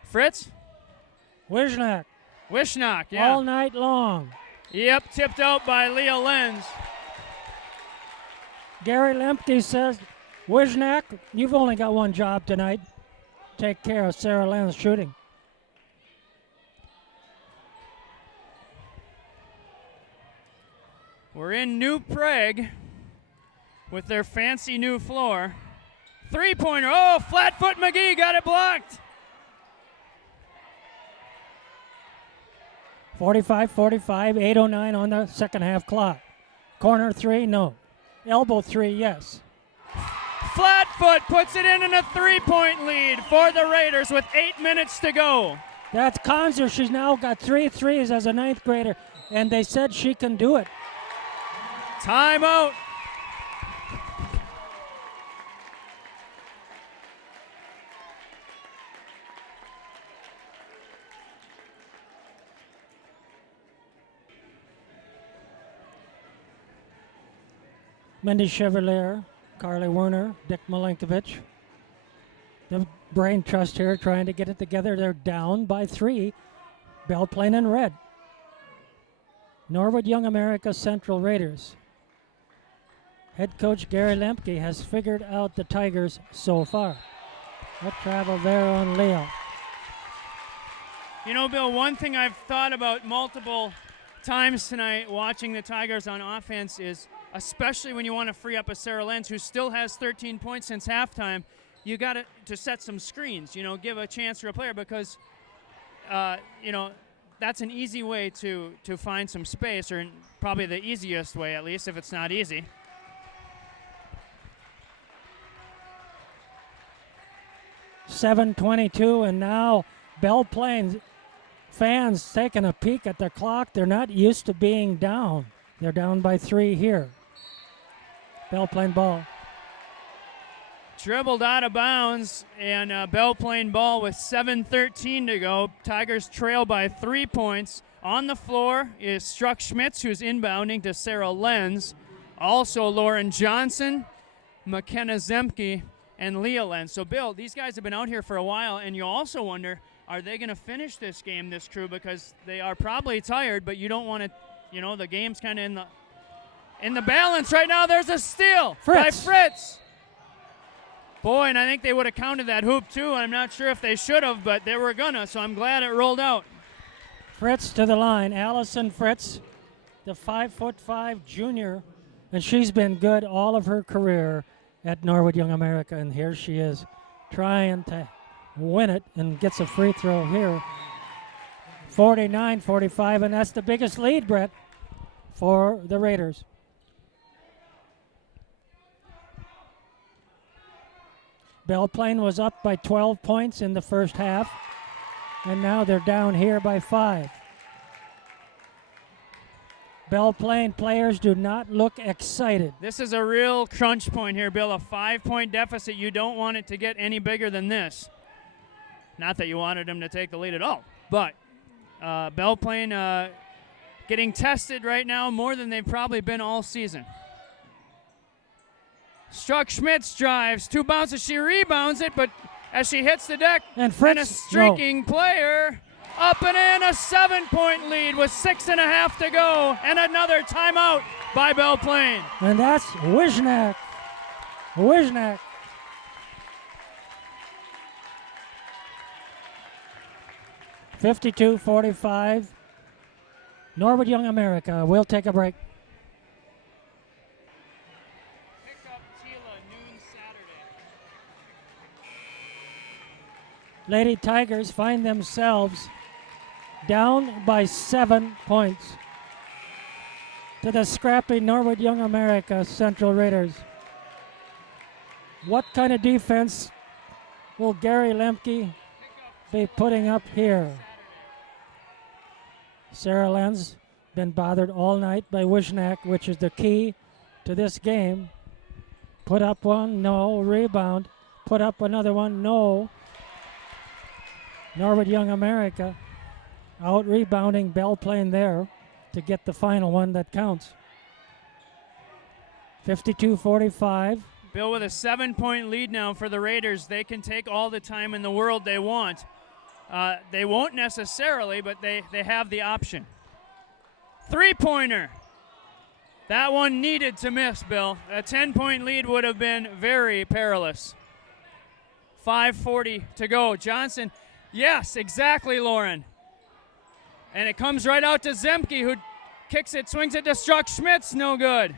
Fritz? Wisnak. Wisnak, yeah. All night long. Yep, tipped out by Leah Lenz. Gary Lemke says, Wisnak, you've only got one job tonight. Take care of Sarah Lenz shooting. We're in New Prague with their fancy new floor. Three-pointer. Oh, flat foot McGee got it blocked. 45-45, 8:09 on the second half clock. Corner three, no. Elbow three, yes. Flat foot puts it in a three-point lead for the Raiders with 8 minutes to go. That's Konzer. She's now got 3 threes as a ninth grader, and they said she can do it. Timeout. Mindy Chevalier, Carly Werner, Dick Milinkovic. The brain trust here trying to get it together. They're down by 3. Belle Plaine in red. Norwood Young America Central Raiders. Head coach Gary Lemke has figured out the Tigers so far. What travel there on Leo. You know, Bill, one thing I've thought about multiple times tonight watching the Tigers on offense is, especially when you want to free up a Sarah Lenz who still has 13 points since halftime, you got to set some screens, give a chance for a player because, that's an easy way to find some space, or probably the easiest way, at least, if it's not easy. .722, and now Belle Plaine fans taking a peek at the clock. They're not used to being down. They're down by 3 here. Belle Plaine ball. Dribbled out of bounds, and Belle Plaine ball with 7:13 to go. Tigers trail by 3 points. On the floor is Struck Schmitz, who's inbounding to Sarah Lenz. Also Lauren Johnson, McKenna Zemke, and Leah Lenz. So, Bill, these guys have been out here for a while, and you also wonder, are they going to finish this game, this crew, because they are probably tired, but you don't want to, the game's kind of in the balance right now. There's a steal by Fritz. Boy, and I think they would have counted that hoop too. I'm not sure if they should have, but they were gonna, so I'm glad it rolled out. Fritz to the line. Allison Fritz, the 5'5" junior, and she's been good all of her career at Norwood Young America, and here she is trying to win it and gets a free throw here. 49-45, and that's the biggest lead, Brett, for the Raiders. Belle Plaine was up by 12 points in the first half, and now they're down here by 5. Belle Plaine players do not look excited. This is a real crunch point here, Bill. A 5-point deficit. You don't want it to get any bigger than this. Not that you wanted them to take the lead at all, but Belle Plaine getting tested right now more than they've probably been all season. Struck Schmitz drives, 2 bounces, she rebounds it, but as she hits the deck, and Fritz, a streaking player, up and in, a 7-point lead with 6.5 to go, and another timeout by Belle Plaine. And that's Wisnak. 52-45. Norwood Young America. We'll take a break. Lady Tigers find themselves down by 7 points to the scrappy Norwood Young America Central Raiders. What kind of defense will Gary Lemke be putting up here? Sarah Lenz been bothered all night by Wisnak, which is the key to this game. Put up one, no. Rebound. Put up another one, no. Norwood Young America out rebounding Belle Plaine there to get the final one that counts. 52-45. Bill, with a 7-point lead now for the Raiders, they can take all the time in the world they want. They won't necessarily, but they have the option. 3-pointer. That one needed to miss, Bill. A 10-point lead would have been very perilous. 5:40 to go. Johnson. Yes, exactly, Lauren. And it comes right out to Zemke, who kicks it, swings it to Struck Schmitz, no good.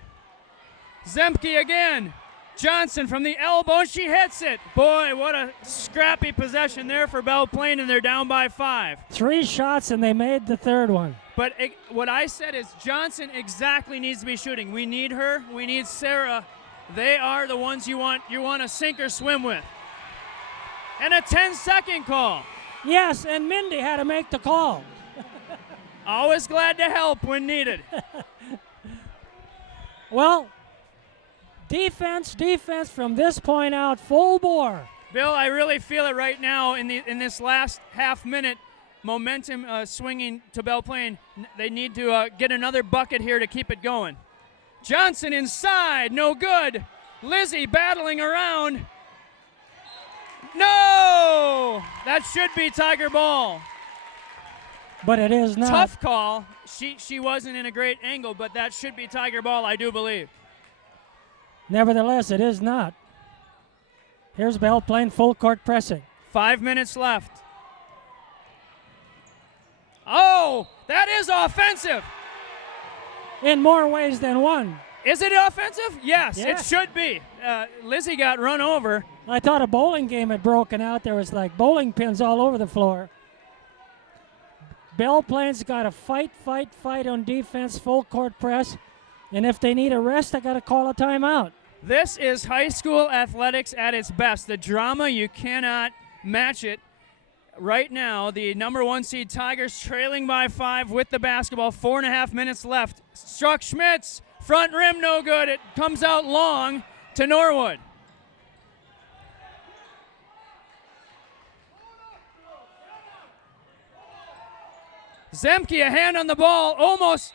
Zemke again. Johnson from the elbow, she hits it. Boy, what a scrappy possession there for Belle Plaine, and they're down by 5. 3 shots, and they made the third one. But what I said is Johnson exactly needs to be shooting. We need her. We need Sarah. They are the ones you want to sink or swim with. And a 10-second call. Yes, and Mindy had to make the call. Always glad to help when needed. Well, defense from this point out, full bore. Bill, I really feel it right now in this last half minute. Momentum swinging to Belle Plaine. They need to get another bucket here to keep it going. Johnson inside, no good. Lizzie battling around. No! That should be Tiger ball. But it is not. Tough call. She wasn't in a great angle, but that should be Tiger ball, I do believe. Nevertheless, it is not. Here's Bell playing full court pressing. 5 minutes left. Oh, that is offensive. In more ways than one. Is it offensive? Yes, it should be. Lizzie got run over. I thought a bowling game had broken out. There was like bowling pins all over the floor. Bell Plains got to fight on defense, full court press. And if they need a rest, I got to call a timeout. This is high school athletics at its best. The drama, you cannot match it. Right now, the number 1 seed Tigers trailing by 5 with the basketball. 4.5 minutes left. Struck Schmitz. Front rim, no good. It comes out long to Norwood. Zemke, a hand on the ball, almost,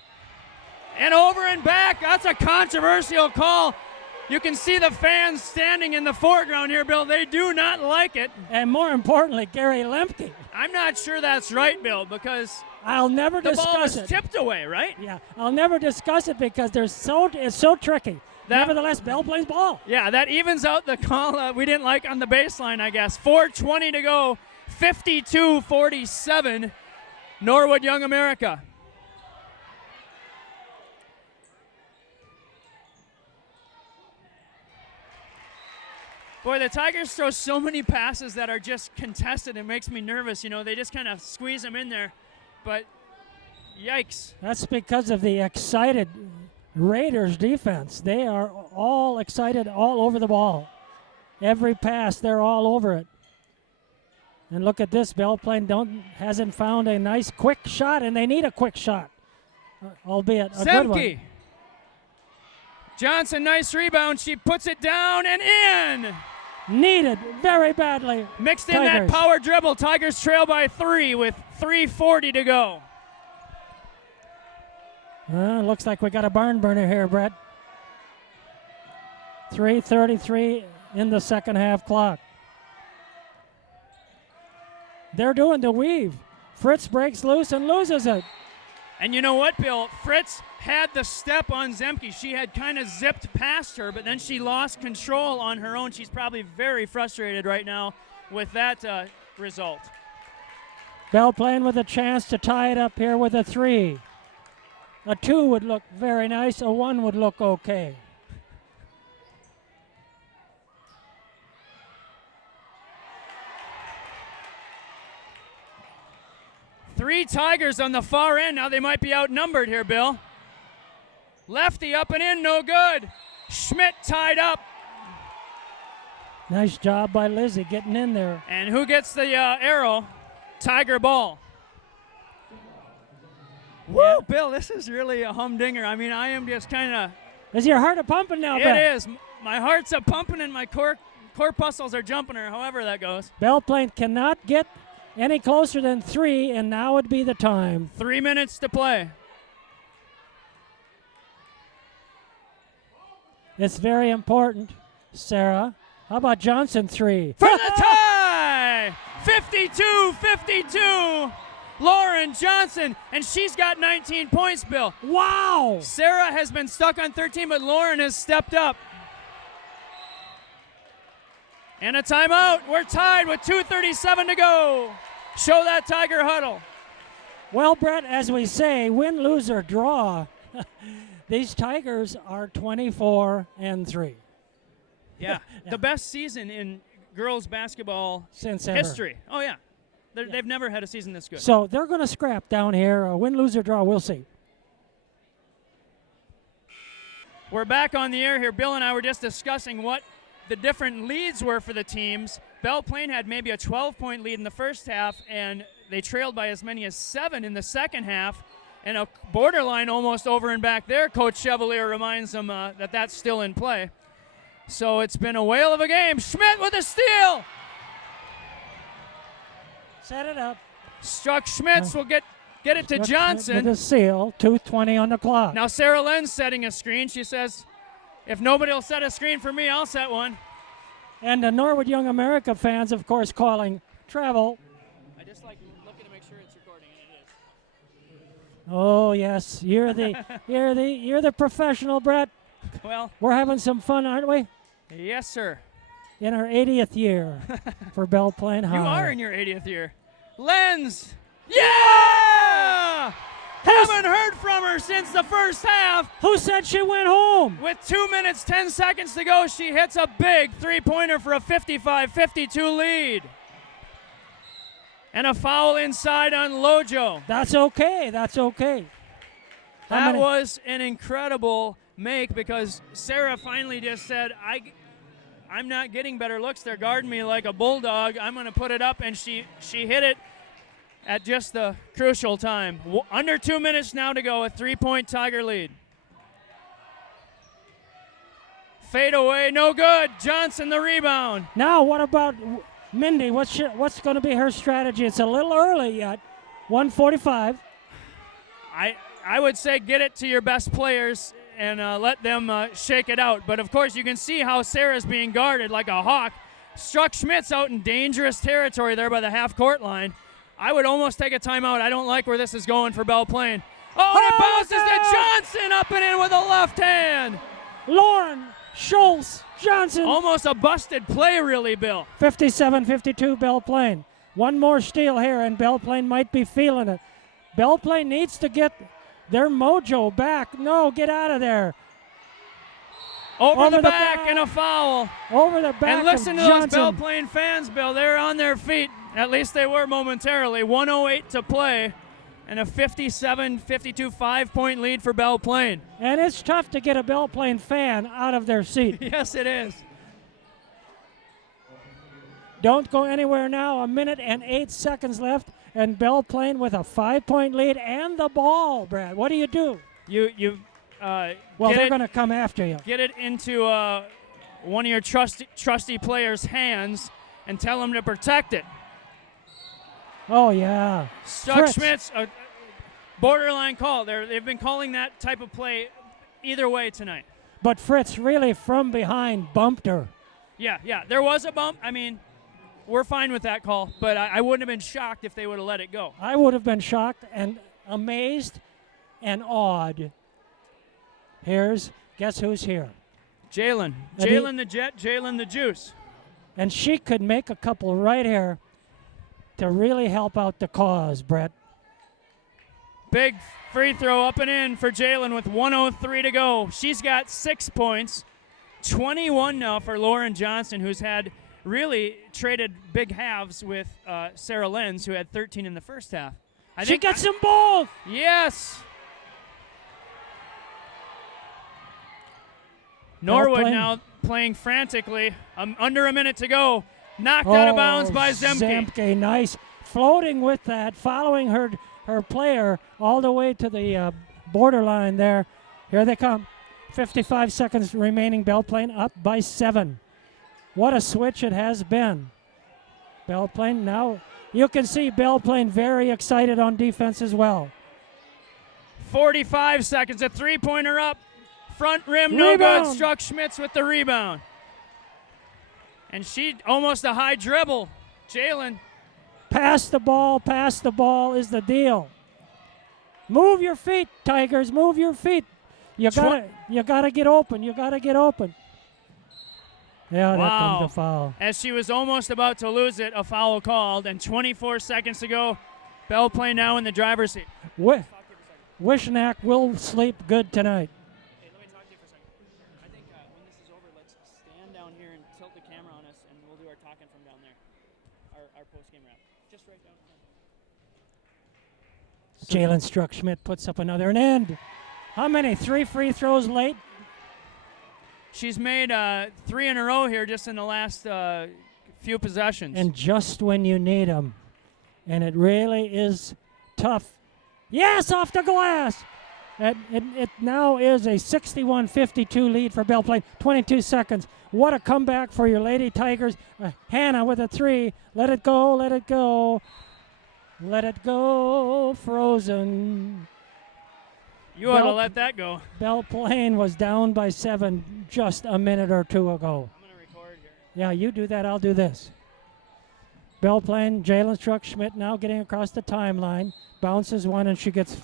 and over and back. That's a controversial call. You can see the fans standing in the foreground here, Bill. They do not like it. And more importantly, Gary Lemke. I'm not sure that's right, Bill, because I'll never discuss it. The ball was tipped away, right? Yeah, I'll never discuss it because it's so tricky. Nevertheless, Bell plays ball. Yeah, that evens out the call we didn't like on the baseline, I guess. 4:20 to go, 52-47, Norwood Young America. Boy, the Tigers throw so many passes that are just contested. It makes me nervous. You know, they just kind of squeeze them in there. But, yikes. That's because of the excited Raiders defense. They are all excited all over the ball. Every pass, they're all over it. And look at this. Bell Plain hasn't found a nice quick shot, and they need a quick shot, albeit a good one. Johnson, nice rebound. She puts it down and in. Needed very badly. Mixed in that power dribble. Tigers trail by 3 with 3:40 to go. Looks like we got a barn burner here, Brett. 3:33 in the second half clock. They're doing the weave. Fritz breaks loose and loses it. And you know what, Bill? Fritz had the step on Zemke. She had kind of zipped past her, but then she lost control on her own. She's probably very frustrated right now with that result. Bell Plain with a chance to tie it up here with a 3. A 2 would look very nice. A 1 would look okay. Three Tigers on the far end. Now they might be outnumbered here, Bill. Lefty up and in, no good. Schmidt tied up. Nice job by Lizzie getting in there. And who gets the arrow? Tiger ball. Woo, Bill, this is really a humdinger. I mean, I am just kind of... Is your heart a pumping now, It Bill? is. My heart's a pumping and my corpuscles are jumping, or however that goes. Bell Plain cannot get any closer than 3, and now would be the time. 3 minutes to play. It's very important, Sarah. How about Johnson 3? For the tie! 52-52. Lauren Johnson, and she's got 19 points, Bill. Wow! Sarah has been stuck on 13, but Lauren has stepped up. And a timeout. We're tied with 2:37 to go. Show that Tiger huddle. Well, Brett, as we say, win, lose, or draw, these Tigers are 24-3. Yeah, the best season in girls basketball since history. Oh, yeah. They've never had a season this good. So they're going to scrap down here. Win, lose, or draw, we'll see. We're back on the air here. Bill and I were just discussing what the different leads were for the teams. Belle Plaine had maybe a 12-point lead in the first half, and they trailed by as many as 7 in the second half, and a borderline almost over and back there. Coach Chevalier reminds them that that's still in play. So it's been a whale of a game. Schmidt with a steal. Set it up. Struck Schmitz will get it to Johnson. With a seal, 2:20 on the clock. Now Sarah Len's setting a screen. She says, if nobody will set a screen for me, I'll set one. And the Norwood Young America fans, of course, calling travel. I just like looking to make sure it's recording, and it is. Oh yes, you're the professional, Brett. Well, we're having some fun, aren't we? Yes, sir. in her 80th year for Belle Plaine High. You are in your 80th year. Lenz. Yeah! Haven't heard from her since the first half. Who said she went home? With 2 minutes, 10 seconds to go, she hits a big three-pointer for a 55-52 lead. And a foul inside on Lojo. That's okay. That's okay. That was an incredible make because Sarah finally just said, I'm not getting better looks. They're guarding me like a bulldog. I'm going to put it up, and she hit it at just the crucial time. Under 2 minutes now to go, a three-point Tiger lead. Fade away, no good. Johnson the rebound. Now what about Mindy? What's going to be her strategy? It's a little early yet. 1:45. I would say get it to your best players and let them shake it out. But, of course, you can see how Sarah's being guarded like a hawk. Struck Schmitz out in dangerous territory there by the half-court line. I would almost take a timeout. I don't like where this is going for Belle Plaine. Oh, and it bounces to Johnson up and in with a left hand. Lauren Schultz Johnson. Almost a busted play, really, Bill. 57-52 Belle Plaine. One more steal here, and Belle Plaine might be feeling it. Belle Plaine needs to get their mojo back. No, get out of there. Over the back and a foul. Over the back. And listen to of those Belle Johnson. Plaine fans, Bill. They're on their feet. At least they were momentarily. 1:08 to play, and a 57-52 5-point lead for Belle Plaine. And it's tough to get a Belle Plaine fan out of their seat. Yes, it is. Don't go anywhere now. 1 minute and 8 seconds left, and Belle Plaine with a 5-point lead and the ball, Brad. What do you do? Well, they're going to come after you. Get it into one of your trusty players' hands and tell them to protect it. Oh, yeah. Stuck Schmitz, a borderline call. They've been calling that type of play either way tonight. But Fritz really from behind bumped her. Yeah. There was a bump. I mean, we're fine with that call, but I wouldn't have been shocked if they would have let it go. I would have been shocked and amazed and awed. Guess who's here? Jalen the Jet, Jalen the Juice. And she could make a couple right here to really help out the cause, Brett. Big free throw up and in for Jalen with 1:03 to go. She's got 6 points. 21 now for Lauren Johnson, who's had really traded big halves with Sarah Lenz, who had 13 in the first half. She gets them both. Yes. Norwood now playing frantically. Under a minute to go. Knocked out of bounds by Zemke. Zemke, nice. Floating with that, following her player all the way to the borderline there. Here they come. 55 seconds remaining. Belle Plaine up by 7. What a switch it has been. Belle Plaine now, you can see Belle Plaine very excited on defense as well. 45 seconds, a three-pointer up. Front rim, no good. Struck Schmitz with the rebound. And she almost a high dribble. Jalen. Pass the ball is the deal. Move your feet, Tigers, move your feet. You gotta get open. Yeah, there comes the foul. As she was almost about to lose it, a foul called, and 24 seconds to go. Belle Plaine now in the driver's seat. Wishnack will sleep good tonight. Hey, let me talk to you for a second. I think when this is over, let's stand down here and tilt the camera on us, and we'll do our talking from down there. Our post-game wrap. Just right down front. Jalen Struck Schmidt puts up another end. How many? 3 free throws late? She's made 3 in a row here just in the last few possessions. And just when you need them. And it really is tough. Yes, off the glass. It now is a 61-52 lead for Belle Plaine. 22 seconds. What a comeback for your Lady Tigers. Hannah with a 3. Let it go, let it go. Let it go, Frozen. You ought to let that go. Belle Plaine was down by 7 just a minute or 2 ago. I'm going to record here. Yeah, you do that, I'll do this. Belle Plaine, Jalen Struck Schmidt now getting across the timeline. Bounces one and she gets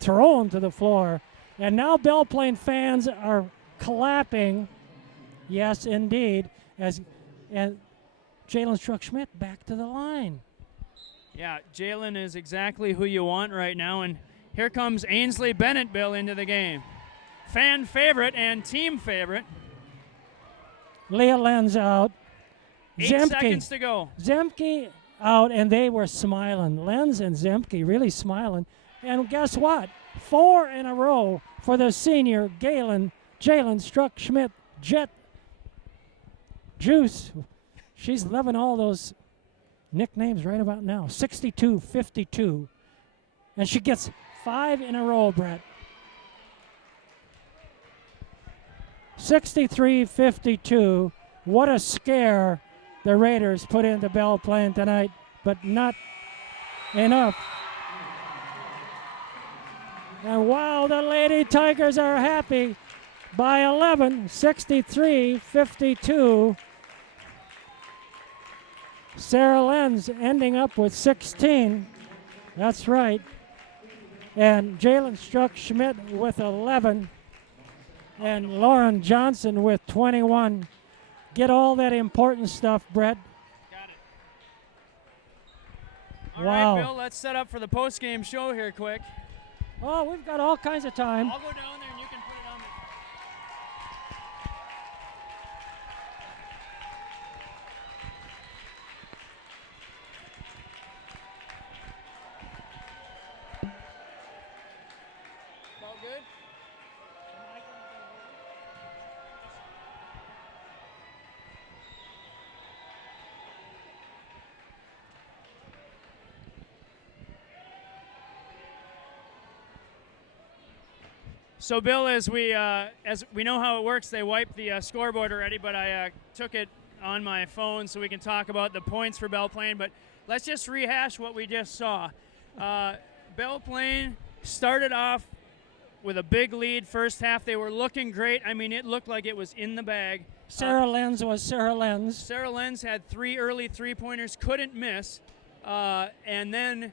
thrown to the floor. And now Belle Plaine fans are clapping, yes indeed, as And Jalen Struck-Schmidt back to the line. Yeah, Jalen is exactly who you want right now, and here comes Ainsley Bennett, Bill, into the game. Fan favorite and team favorite. Leah Lenz out. 8 seconds to go. Zemke out, and they were smiling. Lenz and Zemke really smiling. And guess what? 4 in a row for the senior Jalen Struck-Schmidt. Jet Juice. She's loving all those nicknames right about now. 62-52. And she gets 5 in a row, Brett. 63-52. What a scare the Raiders put into Belle Plaine tonight, but not enough. And wow, the Lady Tigers are happy by 11, 63-52. Sarah Lenz ending up with 16. That's right. And Jalen Struck-Schmidt with 11. And Lauren Johnson with 21. Get all that important stuff, Brett. Got it. All Wow. right, Bill, let's set up for the post-game show here quick. Oh, we've got all kinds of time. I'll go down there and you can put it on the... All good? So, Bill, as we know how it works, they wiped the scoreboard already, but I took it on my phone so we can talk about the points for Belle Plaine. But let's just rehash what we just saw. Belle Plaine started off with a big lead first half. They were looking great. I mean, it looked like it was in the bag. Sarah Lenz was Sarah Lenz. Sarah Lenz had 3 early three-pointers, couldn't miss. And then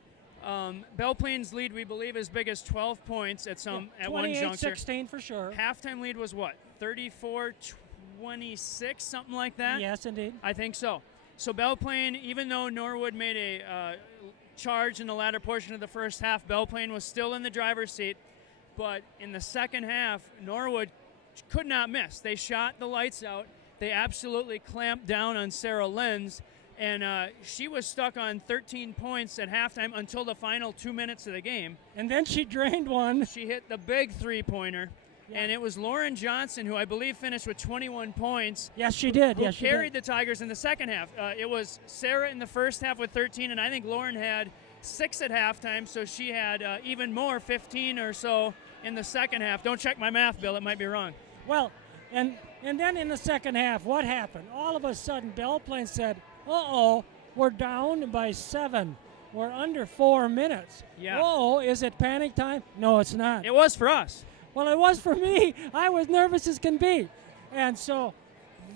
Belle Plaine's lead, we believe, as big as 12 points at one juncture. 28-16 for sure. Halftime lead was what, 34-26, something like that? Yes, indeed. I think so. So Belle Plaine, even though Norwood made a charge in the latter portion of the first half, Belle Plaine was still in the driver's seat. But in the second half, Norwood could not miss. They shot the lights out. They absolutely clamped down on Sarah Lenz. And she was stuck on 13 points at halftime until the final 2 minutes of the game. And then she drained one. She hit the big three-pointer. Yeah. And it was Lauren Johnson, who I believe finished with 21 points. Yes, she did. Who carried the Tigers in the second half. It was Sarah in the first half with 13, and I think Lauren had 6 at halftime, so she had even more, 15 or so in the second half. Don't check my math, Bill. It might be wrong. Well, and then in the second half, what happened? All of a sudden, Belle Plaine said, uh-oh, we're down by 7. We're under 4 minutes. Yeah. Whoa, is it panic time? No, it's not. It was for us. Well, it was for me. I was nervous as can be. And so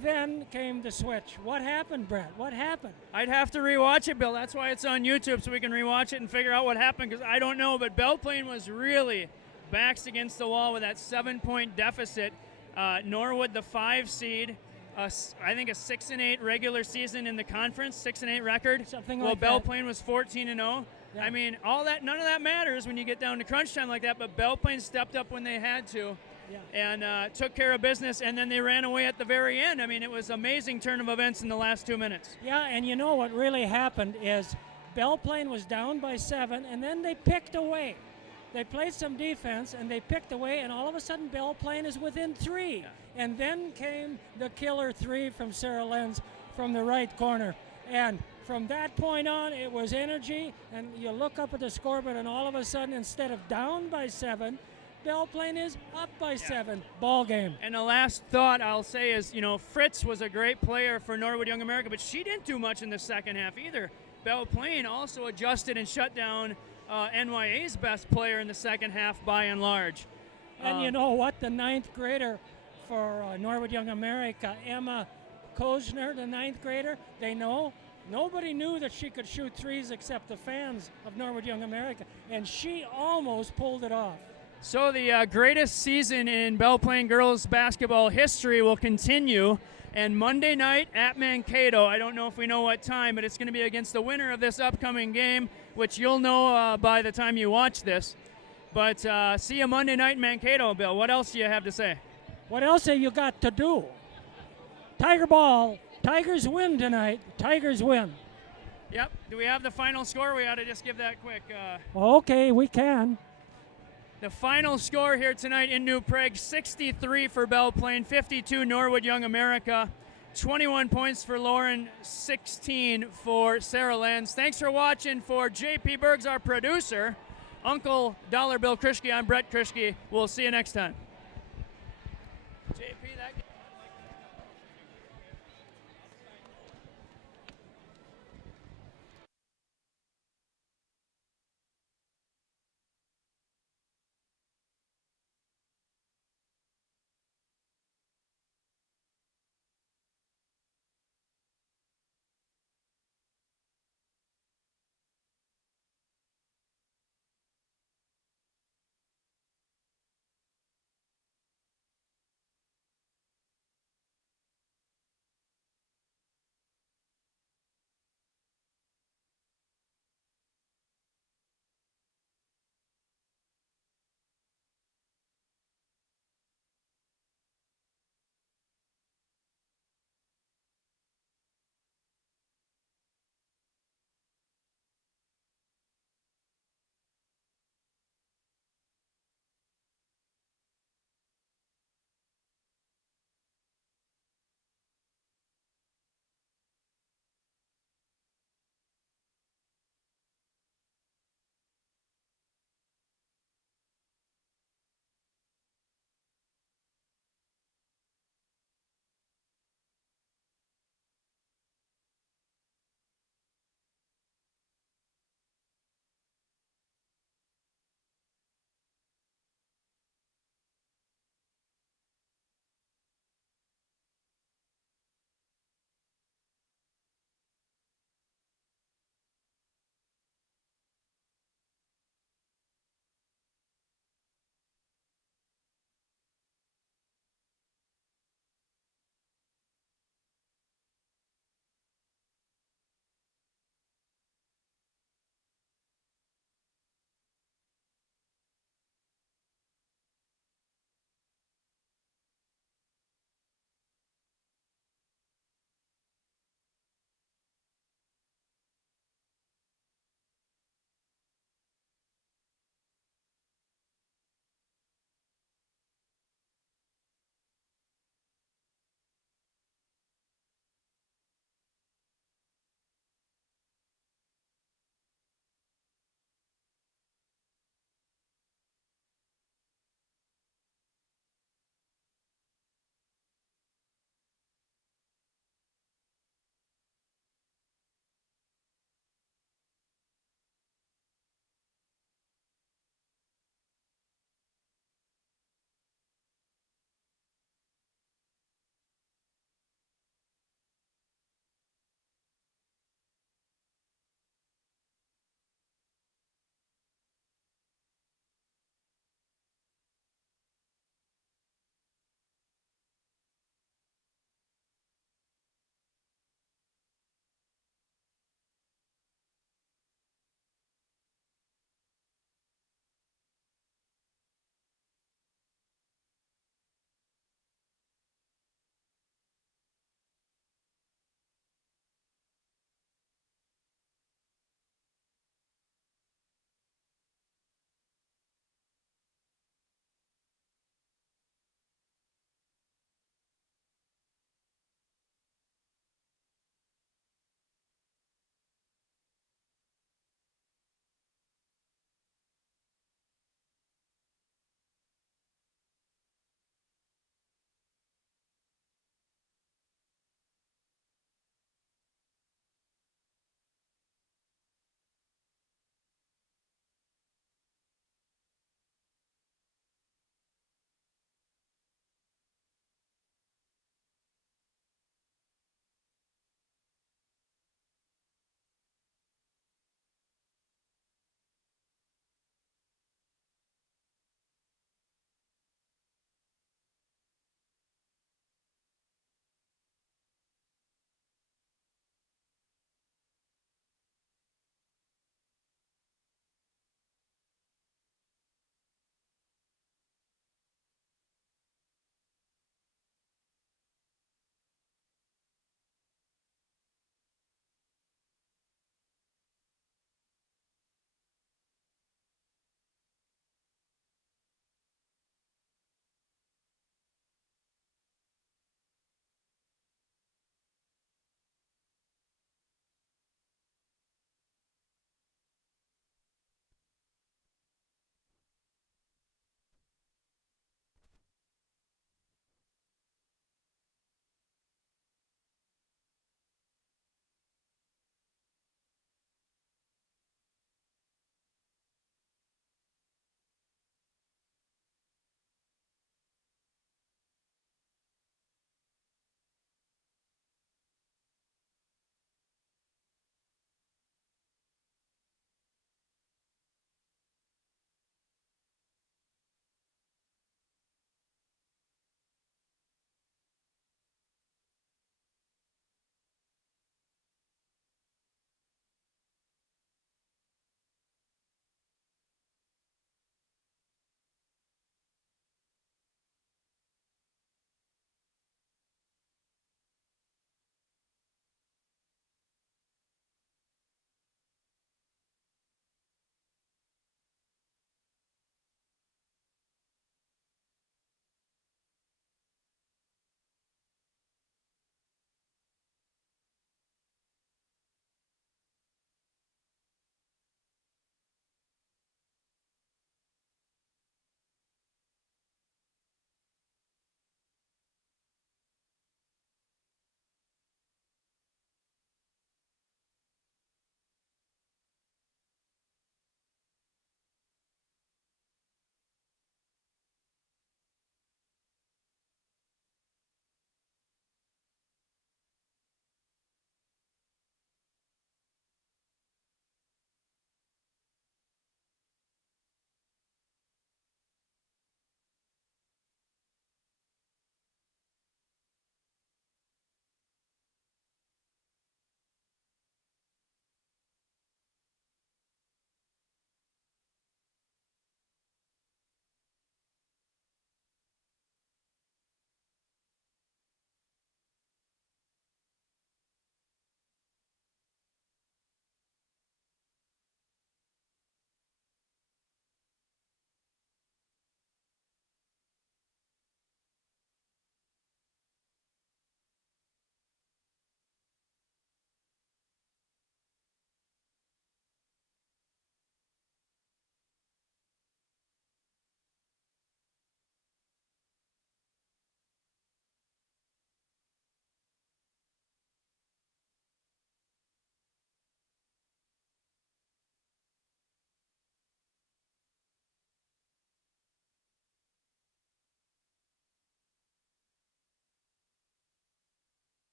then came the switch. What happened, Brett? What happened? I'd have to rewatch it, Bill. That's why it's on YouTube, so we can rewatch it and figure out what happened, because I don't know. But Belle Plaine was really backs against the wall with that 7-point deficit. Norwood, the 5 seed, I think a 6-8 regular season in the conference, 6-8 record. Something like like Belle that. Plaine was 14-0. Yeah. I mean, none of that matters when you get down to crunch time like that. But Belle Plaine stepped up when they had to, and took care of business. And then they ran away at the very end. I mean, it was an amazing turn of events in the last 2 minutes. Yeah, and you know what really happened is Belle Plaine was down by 7, and then they picked away. They played some defense, and they picked away, and all of a sudden Belle Plaine is within 3. Yeah. And then came the killer 3 from Sarah Lenz from the right corner. And from that point on, it was energy, and you look up at the scoreboard, and all of a sudden, instead of down by 7, Belle Plaine is up by 7. Ball game. And the last thought I'll say is, Fritz was a great player for Norwood Young America, but she didn't do much in the second half either. Belle Plaine also adjusted and shut down NYA's best player in the second half by and large. And you know what? The 9th grader for Norwood Young America, Emma Kozner, the 9th grader, nobody knew that she could shoot threes except the fans of Norwood Young America, and she almost pulled it off. So the greatest season in Belle Plaine girls basketball history will continue. And Monday night at Mankato, I don't know if we know what time, but it's going to be against the winner of this upcoming game, which you'll know by the time you watch this. But see you Monday night in Mankato, Bill. What else do you have to say? What else have you got to do? Tiger ball. Tigers win tonight. Tigers win. Yep. Do we have the final score? We ought to just give that quick. Okay, we can. The final score here tonight in New Prague, 63 for Belle Plaine, 52 Norwood Young America, 21 points for Lauren, 16 for Sarah Lenz. Thanks for watching. For J.P. Bergs, our producer, Uncle Dollar Bill Krischke, I'm Brett Krischke. We'll see you next time. JP, that